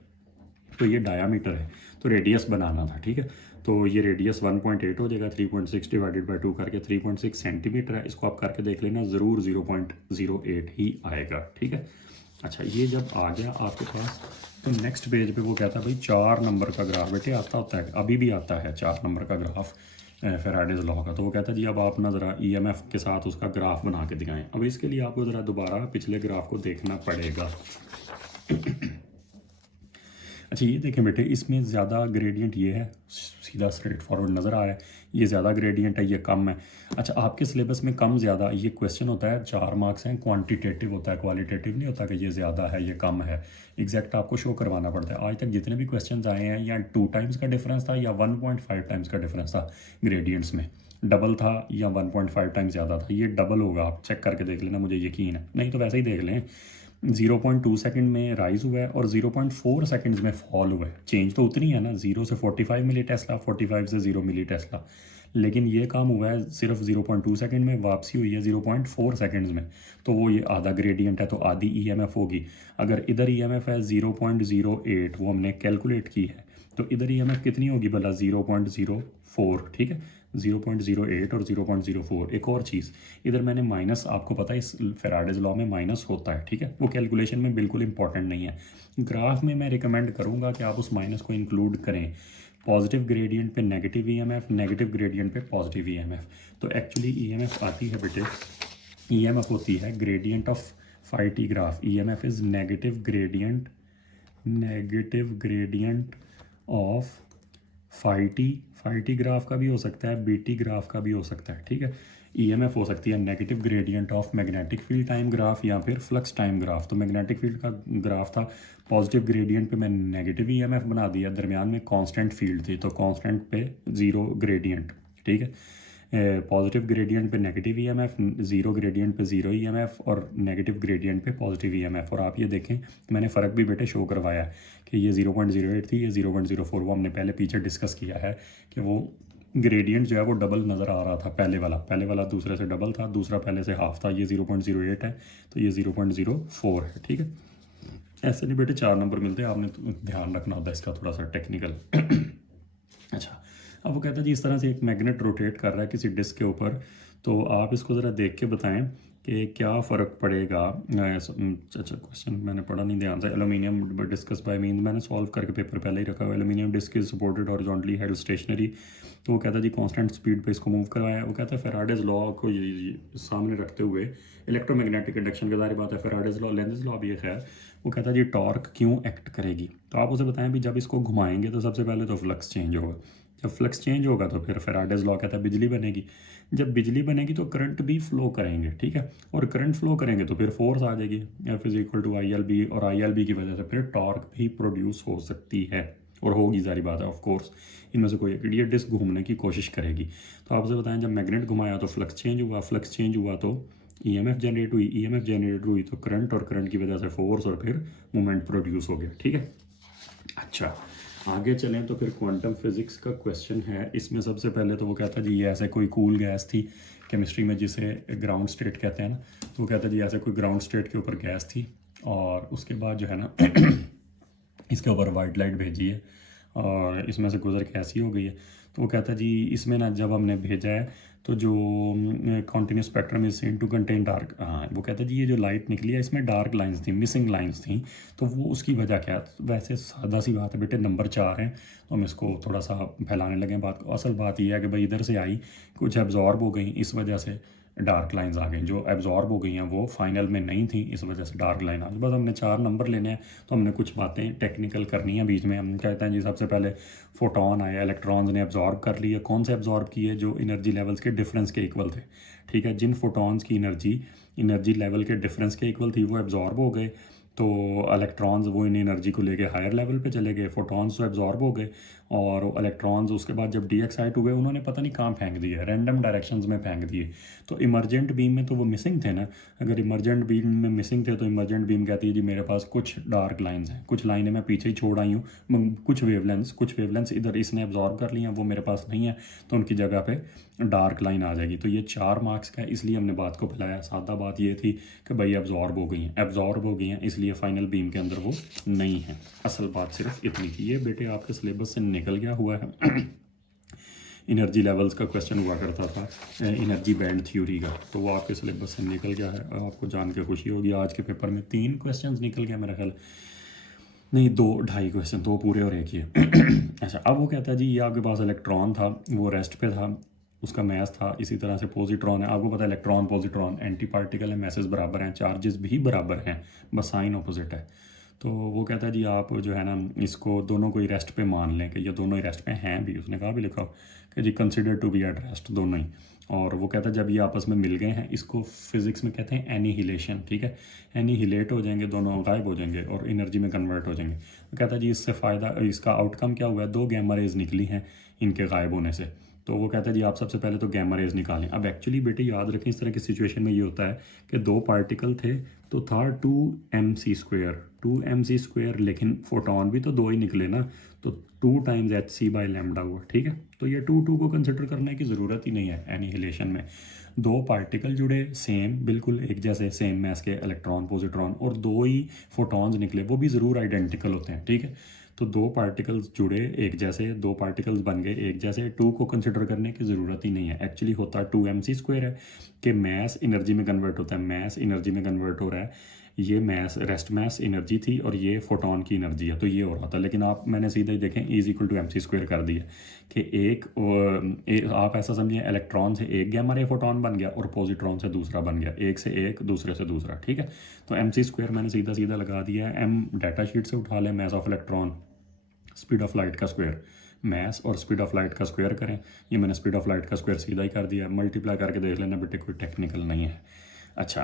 तो ये डायामीटर है, तो रेडियस बनाना था। ठीक है, तो ये रेडियस 1.8 हो जाएगा, 3.6 डिवाइडेड बाई 2 करके 3.6 सेंटीमीटर है। इसको आप करके देख लेना, ज़रूर 0.08 ही आएगा। ठीक है, अच्छा, ये जब आ गया आपके पास तो नेक्स्ट पेज पे वो कहता है भाई 4 नंबर का ग्राफ बेटे आता होता है, अभी भी आता है 4 नंबर का ग्राफ फैराडेज लॉ का। तो वो कहता है जी अब आप ना ज़रा ईएमएफ के साथ उसका ग्राफ बना के दिखाएं। अब इसके लिए आपको ज़रा दोबारा पिछले ग्राफ को देखना पड़ेगा। अच्छा, ये देखें बेटे, इसमें ज़्यादा ग्रेडियंट ये है, सीधा स्ट्रेट फॉरवर्ड नज़र आ रहा है, ये ज़्यादा ग्रेडियंट है, ये कम है। अच्छा, आपके सिलेबस में कम ज़्यादा ये क्वेश्चन होता है, 4 मार्क्स हैं, क्वांटिटेटिव होता है, क्वालिटेटिव नहीं होता कि ये ज़्यादा है ये कम है, एग्जैक्ट आपको शो करवाना पड़ता है। आज तक जितने भी क्वेश्चन आए हैं या 2 टाइम्स का डिफरेंस था या 1.5 टाइम्स का डिफरेंस था ग्रेडियंट्स में, डबल था या 1.5 टाइम्स ज़्यादा था, ये डबल होगा, आप चेक करके देख लेना, मुझे यकीन है, नहीं तो वैसे ही देख लें। 0.2 सेकंड में राइज हुआ है और 0.4 सेकंड्स में फॉल हुआ है। चेंज तो उतनी है ना, 0 से 45 मिली टेस्ला, 45 से 0 मिली टेस्ला, लेकिन ये काम हुआ है सिर्फ 0.2 सेकंड में, वापसी हुई है 0.4 सेकंड्स में। तो वो ये आधा ग्रेडियंट है, तो आधी ईएमएफ होगी। अगर इधर ईएमएफ है 0.08, वो हमने कैलकुलेट की है, तो इधर ईएमएफ कितनी होगी भला, 0.04, ठीक है, 0.08 और 0.04। एक और चीज़, इधर मैंने माइनस, आपको पता है इस फैराडेज लॉ में माइनस होता है, ठीक है, वो कैलकुलेशन में बिल्कुल इंपॉर्टेंट नहीं है। ग्राफ में मैं रिकमेंड करूँगा कि आप उस माइनस को इंक्लूड करें। पॉजिटिव ग्रेडियंट पे नेगेटिव ईएमएफ, नेगेटिव ग्रेडियंट पे पॉजिटिव ईएमएफ। तो एक्चुअली ईएमएफ आती है बेटे, ईएमएफ होती है gradient of phi T graph. EMF is negative gradient of phi T graph का भी हो सकता है, बीटी ग्राफ का भी हो सकता है, ठीक है। ईएमएफ हो सकती है negative gradient of magnetic field time graph या फिर फ्लक्स टाइम ग्राफ। तो मैग्नेटिक फील्ड का ग्राफ था, पॉजिटिव ग्रेडियंट पे मैंने नेगेटिव ईएमएफ बना दिया, दरमियान में कांस्टेंट फील्ड थी तो कांस्टेंट पे ज़ीरो ग्रेडियंट, ठीक है। पॉजिटिव ग्रेडियंट पे नेगेटिव ईएमएफ, ज़ीरो ग्रेडियंट पे ज़ीरो ईएमएफ और नेगेटिव ग्रेडियंट पे पॉजिटिव ईएमएफ। और आप ये देखें, मैंने फ़र्क भी बेटे शो करवाया कि ये 0.08 थी, ये 0.04। वो हमने पहले पीछे डिस्कस किया है कि वो ग्रेडियंट जो है वो डबल नज़र आ रहा था, पहले वाला दूसरे से डबल था, दूसरा पहले से हाफ था। ये 0.08 है तो ये 0.04 है, ठीक है। ऐसे नहीं बेटे 4 नंबर मिलते हैं, आपने तो ध्यान रखना होता है इसका थोड़ा सा टेक्निकल। अच्छा, अब वो कहता है जी इस तरह से एक मैग्नेट रोटेट कर रहा है किसी डिस्क के ऊपर, तो आप इसको ज़रा देख के बताएं कि क्या फ़र्क पड़ेगा। अच्छा, क्वेश्चन मैंने पढ़ा नहीं ध्यान से। एलुमिनियम डिस्कस बाय मीन, मैंने सॉल्व करके पेपर पहले ही रखा हुआ। Aluminium disc is supported horizontally held stationary. तो वो कहता है जी कांस्टेंट स्पीड पे इसको मूव करवाया। वो कहता है फैराडेज लॉ को ये सामने रखते हुए इलेक्ट्रोमैग्नेटिक इंडक्शन की, सारी बात है, फैराडेज लॉ, लेंज़ लॉ भी है, खैर। वो कहता है जी टॉर्क क्यों एक्ट करेगी, तो आप उसे बताएं भी जब इसको घुमाएंगे तो सबसे पहले तो फ्लक्स चेंज होगा, जब फ्लक्स चेंज होगा तो फिर फैराडेज लॉ कहता है बिजली बनेगी, जब बिजली बनेगी तो करंट भी फ्लो करेंगे, ठीक है, और करंट फ्लो करेंगे तो फिर फोर्स आ जाएगी, F is equal to I L B, और आई एल बी की वजह से फिर टॉर्क भी प्रोड्यूस हो सकती है और होगी, सारी बात है, ऑफ कोर्स इनमें से कोई एक ये डिस्क घूमने की कोशिश करेगी। तो आपसे बताएं जब मैग्नेट घुमाया तो फ्लक्स चेंज हुआ, फ्लक्स चेंज हुआ तो ईएमएफ जनरेट हुई, ईएमएफ जनरेट हुई तो करंट, और करंट की वजह से फोर्स और फिर मोमेंट प्रोड्यूस हो गया, ठीक है। अच्छा, आगे चलें तो फिर क्वांटम फिजिक्स का क्वेश्चन है। इसमें सबसे पहले तो वो कहता है जी ये ऐसे कोई कूल गैस थी केमिस्ट्री में जिसे ग्राउंड स्टेट कहते हैं ना, तो वो कहता है जी ऐसे कोई ग्राउंड स्टेट के ऊपर गैस थी और उसके बाद जो है ना इसके ऊपर वाइट लाइट भेजी है और इसमें से गुजर के ऐसी हो गई है। तो वो कहता है जी इसमें ना जब हमने भेजा है तो जो continuous spectrum is seen to contain dark, हाँ वो कहता है जी ये जो लाइट निकली है इसमें डार्क लाइंस थी, मिसिंग लाइंस थी, तो वो उसकी वजह क्या। वैसे सादा सी बात है बेटे, नंबर 4 है तो हम इसको थोड़ा सा फैलाने लगे बात को। असल बात यह है कि भाई इधर से आई, कुछ एब्जॉर्ब हो गई, इस वजह से डार्क लाइंस आ गई, जो एब्जॉर्ब हो गई हैं वो फाइनल में नहीं थी, इस वजह से डार्क लाइन आ गई। बस हमने 4 नंबर लेने हैं तो हमने कुछ बातें टेक्निकल करनी है बीच में। हम कहते हैं जी सबसे पहले फोटोन आए, इलेक्ट्रॉन्स ने एब्जॉर्ब कर लिए, कौन से एब्जॉर्ब किए, जो एनर्जी लेवल्स के डिफरेंस के इक्वल थे, ठीक है। जिन फोटॉन्स की एनर्जी लेवल के डिफरेंस के इक्वल थी वो एब्जॉर्ब हो गए, तो इलेक्ट्रॉन्स वो इन एनर्जी को लेके हायर लेवल पे चले गए, फोटॉन्स तो एब्जॉर्ब हो गए, और इलेक्ट्रॉन्स उसके बाद जब डी एक्साइट हुए उन्होंने पता नहीं कहाँ फेंक दिए, रैंडम डायरेक्शंस में फेंक दिए। तो इमरजेंट बीम में तो वो मिसिंग थे ना, अगर इमरजेंट बीम में मिसिंग थे तो इमरजेंट बीम कहती है जी मेरे पास कुछ डार्क लाइंस हैं, कुछ लाइनें मैं पीछे ही छोड़ आई हूँ, कुछ वेवलेंस इधर इसने एब्जॉर्ब कर ली हैं, वो मेरे पास नहीं है, तो उनकी जगह पे डार्क लाइन आ जाएगी। तो ये 4 मार्क्स का है, इसलिए हमने बात को फैलाया। सादा बात ये थी कि भाई एब्जॉर्ब हो गई हैं इसलिए फाइनल बीम के अंदर वो नहीं है। असल बात सिर्फ इतनी थी, ये बेटे आपके सिलेबस से निकल गया हुआ है। एनर्जी लेवल्स का क्वेश्चन हुआ करता था, एनर्जी बैंड थ्योरी का, तो वो आपके सिलेबस से निकल गया है। आपको जान के खुशी होगी आज के पेपर में 3 क्वेश्चन निकल गया मेरा ख्याल, नहीं 2 ढाई क्वेश्चन, 2 पूरे और एक ही है। अच्छा, अब वो कहता है जी ये आपके पास इलेक्ट्रॉन था, वो रेस्ट पे था, उसका मैस था, इसी तरह से पॉजिट्रॉन है, आपको पता है इलेक्ट्रॉन पॉजिट्रॉन एंटी पार्टिकल है, मैसेज बराबर हैं, चार्जेस भी बराबर हैं, बस साइन ऑपोजिट है। तो वो कहता है जी आप जो है ना इसको दोनों को ही रेस्ट पे मान लें कि ये दोनों ही रेस्ट पे हैं भी, उसने कहा भी लिखा हो कि जी consider to be at rest दोनों ही। और वो कहता है जब ये आपस में मिल गए हैं, इसको फिजिक्स में कहते हैं एनीहिलेशन, ठीक है, एनीहिलेट हो जाएंगे, दोनों गायब हो जाएंगे और एनर्जी में कन्वर्ट हो जाएंगे। वो कहता है जी इससे फ़ायदा, इसका आउटकम क्या हुआ है, 2 गैमा रेज निकली हैं इनके गायब होने से। तो वो कहता है जी आप सबसे पहले तो गैमा रेज निकालें। अब एक्चुअली बेटे याद रखें इस तरह की सिचुएशन में ये होता है कि 2 पार्टिकल थे तो था 2mc², 2mc², लेकिन फोटोन भी तो 2 ही निकले ना, तो 2 टाइम्स hc/λ हुआ, ठीक है। तो ये 2 को कंसिडर करने की ज़रूरत ही नहीं है एनीहिलेशन में। 2 पार्टिकल जुड़े सेम, बिल्कुल एक जैसे, सेम मैस के इलेक्ट्रॉन पॉजिट्रॉन, और 2 ही फोटॉन्स निकले, वो भी ज़रूर आइडेंटिकल होते हैं, ठीक है। तो 2 पार्टिकल्स जुड़े एक जैसे, 2 पार्टिकल्स बन गए एक जैसे, 2 को कंसिडर करने की ज़रूरत ही नहीं है। एक्चुअली होता 2mc² है कि मैस एनर्जी में कन्वर्ट होता है, मैस एनर्जी में कन्वर्ट हो रहा है, ये मैस रेस्ट मैस एनर्जी थी और ये फोटोन की एनर्जी है, तो ये हो रहा था। लेकिन आप मैंने सीधा ही देखें E=mc² कर दिया कि आप ऐसा समझिए इलेक्ट्रॉन से एक गैमा रे फोटोन बन गया और पॉजिट्रॉन से दूसरा बन गया, एक से एक दूसरे से दूसरा, ठीक है। तो mc² मैंने सीधा सीधा लगा दिया है। m डाटा शीट से उठा लें, mass of electron, speed of light का स्क्वायर, मैस और स्पीड ऑफ लाइट का स्क्वायर करें, ये मैंने स्पीड ऑफ लाइट का स्क्वायर सीधा ही कर दिया, मल्टीप्लाई करके देख लेना बेटे, कोई टेक्निकल नहीं है। अच्छा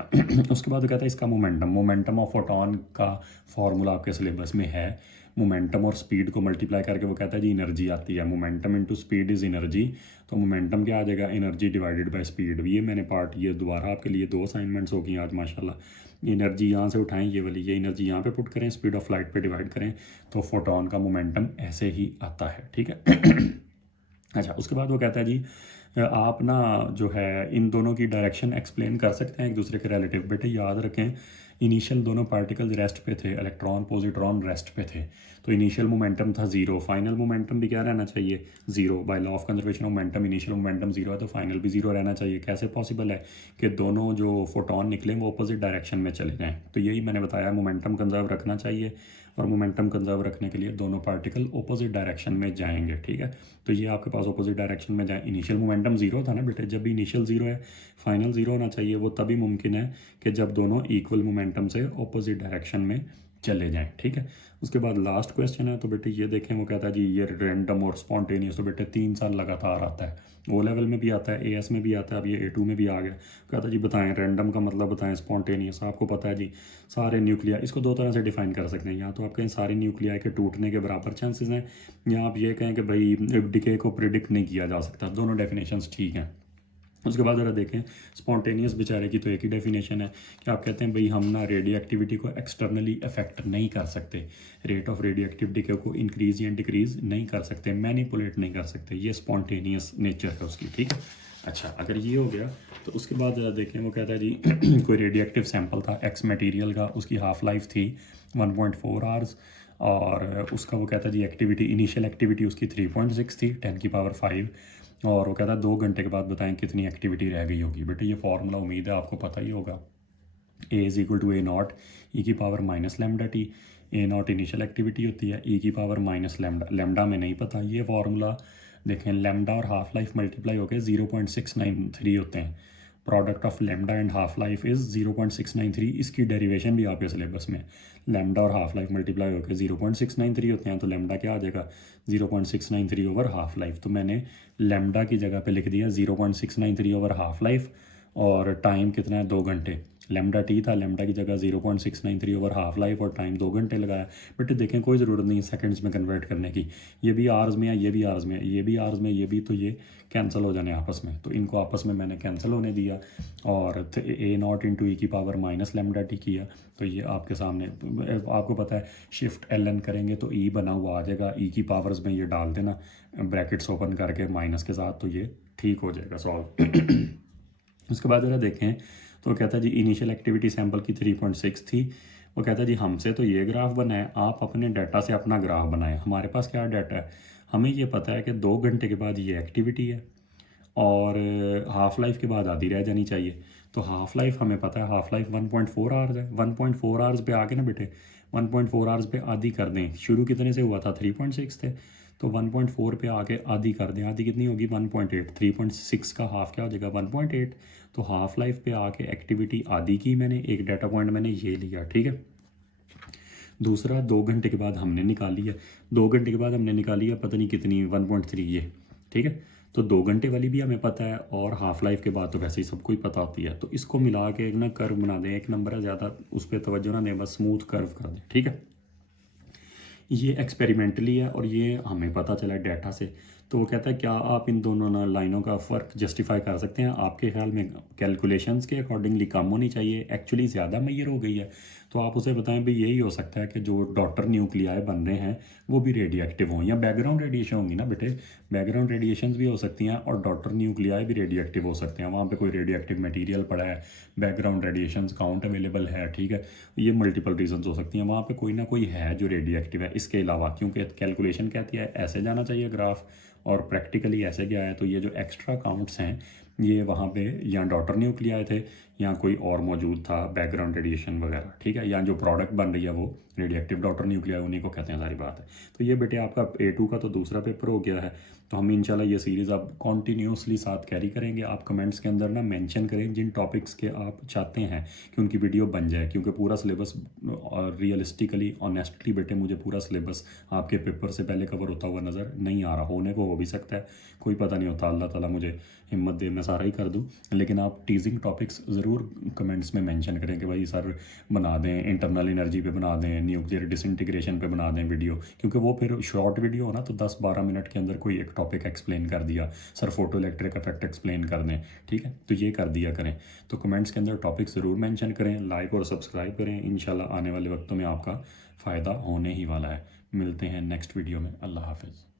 उसके बाद वो कहता है इसका मोमेंटम ऑफ फोटोन का फॉर्मूला आपके सिलेबस में है, मोमेंटम और स्पीड को मल्टीप्लाई करके वो कहता है जी एनर्जी आती है, momentum into speed is energy. तो मोमेंटम क्या आ जाएगा, एनर्जी डिवाइडेड बाय स्पीड। ये मैंने पार्ट, ये दोबारा आपके लिए 2 असाइनमेंट्स होगी आज माशाल्लाह। एनर्जी यहाँ से उठाएं, ये वाली, ये एनर्जी यहाँ पे पुट करें, स्पीड ऑफ लाइट पे डिवाइड करें, तो फोटोन का मोमेंटम ऐसे ही आता है, ठीक है। अच्छा, उसके बाद वो कहता है जी आप ना जो है इन दोनों की डायरेक्शन एक्सप्लेन कर सकते हैं एक दूसरे के रिलेटिव। बेटे याद रखें इनिशियल दोनों पार्टिकल्स रेस्ट पे थे, इलेक्ट्रॉन पॉजिट्रॉन रेस्ट पे थे, तो इनिशियल मोमेंटम था 0, फाइनल मोमेंटम भी क्या रहना चाहिए, 0। By law of conservation of momentum initial momentum 0 है तो फाइनल भी 0 रहना चाहिए। कैसे पॉसिबल है कि दोनों जो फोटोन निकले वो अपोजिट डायरेक्शन में चले जाएँ, तो यही मैंने बताया, मोमेंटम कंजर्व रखना चाहिए और मोमेंटम कंजर्व रखने के लिए दोनों पार्टिकल अपोजिट डायरेक्शन में जाएंगे, ठीक है। तो ये आपके पास अपोजिट डायरेक्शन में जाए, इनिशियल मोमेंटम 0 था ना बेटे, जब भी इनिशियल 0 है फाइनल 0 होना चाहिए, वो तभी मुमकिन है कि जब दोनों इक्वल मोमेंटम से अपोजिट डायरेक्शन में चले जाएं, ठीक है। उसके बाद लास्ट क्वेश्चन है, तो बेटे ये देखें, वो कहता है जी ये रैंडम और स्पॉन्टेनियस, तो बेटे 3 साल लगातार आता है, ओ लेवल में भी आता है, एएस में भी आता है, अब ये A2 में भी आ गया। कहता है जी बताएं रैंडम का मतलब बताएं, स्पॉन्टेनियस आपको पता है जी सारे न्यूक्लिया, इसको 2 तरह से डिफाइन कर सकते हैं, या तो आप कहें सारे न्यूक्लिया के टूटने के बराबर चांसेस हैं, या आप ये कहें कि भाई डिके को प्रिडिक्ट नहीं किया जा सकता, दोनों डेफिनेशंस ठीक हैं। उसके बाद ज़रा देखें स्पॉन्टेनियस बेचारे की तो एक ही डेफिनेशन है कि आप कहते हैं भाई हम ना रेडियो एक्टिविटी को एक्सटर्नली अफेक्ट नहीं कर सकते, रेट ऑफ रेडियो एक्टिविटी को इंक्रीज़ या डिक्रीज़ नहीं कर सकते, मैनिपुलेट नहीं कर सकते, ये स्पॉन्टेनियस नेचर है उसकी, ठीक है। अच्छा, अगर ये हो गया तो उसके बाद ज़रा देखें, वो कहता है जी कोई रेडियो एक्टिव सैम्पल था एक्स मटीरियल का, उसकी हाफ लाइफ थी 1.4 आवर्स, और उसका वो कहता है जी एक्टिविटी, इनिशियल एक्टिविटी उसकी 3.6 थी 10⁵, और वो कहता है 2 घंटे के बाद बताएं कितनी एक्टिविटी रह गई होगी। बेटे ये फॉर्मूला उम्मीद है आपको पता ही होगा, A=A0 e⁻⁻λt। A0 initial activity होती है, e⁻⁻λ, लैम्डा में नहीं पता, ये फार्मूला देखें, लैम्डा और हाफ लाइफ मल्टीप्लाई होकर 0.693 होते हैं, product of lambda and half life is 0.693, इसकी डेरिवेशन भी आपके सिलेबस में, लैम्डा और हाफ लाइफ मल्टीप्लाई होकर 0.693 होते हैं, तो लैम्डा क्या आ जाएगा 0.693 ओवर हाफ लाइफ, तो मैंने लैम्डा की जगह पे लिख दिया 0.693 ओवर हाफ लाइफ, और टाइम कितना है 2 घंटे, लैम्डा टी था, लैम्डा की जगह 0.693 ओवर हाफ लाइफ और टाइम 2 घंटे लगाया। बट देखें कोई ज़रूरत नहीं है सेकंड्स में कन्वर्ट करने की, ये भी आवर्स में है, ये भी आवर्स में है, ये भी आवर्स में, ये भी, तो ये कैंसिल हो जाने आपस में, तो इनको आपस में मैंने कैंसिल होने दिया और A0 इंटू e⁻⁻λt किया, तो ये आपके सामने, आपको पता है शिफ्ट LN करेंगे तो E बना हुआ आ जाएगा, E की पावर्स में ये डाल देना ब्रैकेट्स ओपन करके माइनस के साथ, तो ये ठीक हो जाएगा सॉल्व। उसके बाद ज़रा देखें, तो कहता है जी इनिशियल एक्टिविटी सैंपल की 3.6 थी, वो कहता है जी हमसे तो ये ग्राफ बना है, आप अपने डाटा से अपना ग्राफ बनाएं। हमारे पास क्या डाटा है, हमें ये पता है कि 2 घंटे के बाद ये एक्टिविटी है और हाफ़ लाइफ के बाद आधी रह जानी चाहिए। तो हाफ़ लाइफ हमें पता है, हाफ़ लाइफ 1.4 आवर्स है। 1.4 आवर्स पे आके ना बेटे 1.4 आवर्स पे आधी कर दें। शुरू कितने से हुआ था? 3.6 थे। तो 1.4 पे आके आधी कर दें। आधी कितनी होगी? 1.8। 3.6 का हाफ़ क्या हो जाएगा? 1.8। तो हाफ़ लाइफ पे आके एक्टिविटी आधी की मैंने, एक डाटा पॉइंट मैंने ये लिया, ठीक है। दूसरा 2 घंटे के बाद हमने निकाली है, 2 घंटे के बाद हमने निकाली है पता नहीं कितनी, 1.3 ये, ठीक है। तो 2 घंटे वाली भी हमें पता है और हाफ़ लाइफ के बाद तो वैसे ही सबको ही पता होती है। तो इसको मिला के एक ना कर्व बना दें, एक नंबर है ज़्यादा उस पर तवज्जो ना दें, बस स्मूथ कर्व कर दें, ठीक है। ये एक्सपेरिमेंटली है और ये हमें पता चला है डाटा से। तो वो कहता है क्या आप इन दोनों ना लाइनों का फ़र्क जस्टिफाई कर सकते हैं? आपके ख्याल में कैलकुलेशंस के अकॉर्डिंगली कम होनी चाहिए, एक्चुअली ज़्यादा मैयर हो गई है? तो आप उसे बताएं भाई यही हो सकता है कि जो डॉटर न्यूक्लियाई बन रहे हैं वो भी रेडियो एक्टिव हों, या बैकग्राउंड रेडिएशन होंगी ना बेटे, बैकग्राउंड रेडिएशंस भी हो सकती हैं और डॉटर न्यूक्लियाई भी रेडियो एक्टिव हो सकते हैं। वहाँ पे कोई रेडियो एक्टिव मटेरियल पड़ा है, बैकग्राउंड रेडिएशंस काउंट अवेलेबल है, ठीक है। ये मल्टीपल रीजंस हो सकती हैं, वहाँ पे कोई ना कोई है जो रेडियो एक्टिव है इसके अलावा, क्योंकि कैलकुलेशन कहती है ऐसे जाना चाहिए ग्राफ और प्रैक्टिकली ऐसे गया है। तो ये जो एक्स्ट्रा काउंट्स हैं ये वहाँ पे या डॉटर न्यूक्लियाई थे या कोई और मौजूद था, बैकग्राउंड रेडिएशन वगैरह, ठीक है, या जो प्रोडक्ट बन रही है वो रेडियो एक्टिव डॉटर न्यूक्लियाई, उन्हीं को कहते हैं, सारी बात है। तो ये बेटे आपका A2 का तो दूसरा पेपर हो गया है। तो हम इंशाल्लाह ये सीरीज़ आप कॉन्टीन्यूसली साथ कैरी करेंगे। आप कमेंट्स के अंदर ना मेंशन करें जिन टॉपिक्स के आप चाहते हैं कि उनकी वीडियो बन जाए, क्योंकि पूरा सिलेबस रियलिस्टिकली ऑनेस्टली बेटे मुझे पूरा सिलेबस आपके पेपर से पहले कवर होता हुआ नज़र नहीं आ रहा। होने को हो भी सकता है, कोई पता नहीं होता, अल्लाह ताला मुझे हिम्मत दे मैं सारा ही कर दूं। लेकिन आप टीजिंग टॉपिक्स ज़रूर कमेंट्स में मेंशन करें कि भाई सर बना दें, इंटरनल एनर्जी पे बना दें, न्यूक्लियर डिसइंटीग्रेशन पे बना दें वीडियो, क्योंकि वो फिर शॉर्ट वीडियो हो ना, तो 10-12 मिनट के अंदर कोई एक टॉपिक एक्सप्लेन कर दिया, sir photo electric effect explain कर दें, ठीक है, तो ये कर दिया करें। तो कमेंट्स के अंदर टॉपिक ज़रूर मेंशन करें, लाइक और सब्सक्राइब करें। इंशाल्लाह आने वाले वक्तों में आपका फ़ायदा होने ही वाला है। मिलते हैं नेक्स्ट वीडियो में। अल्लाह हाफिज़।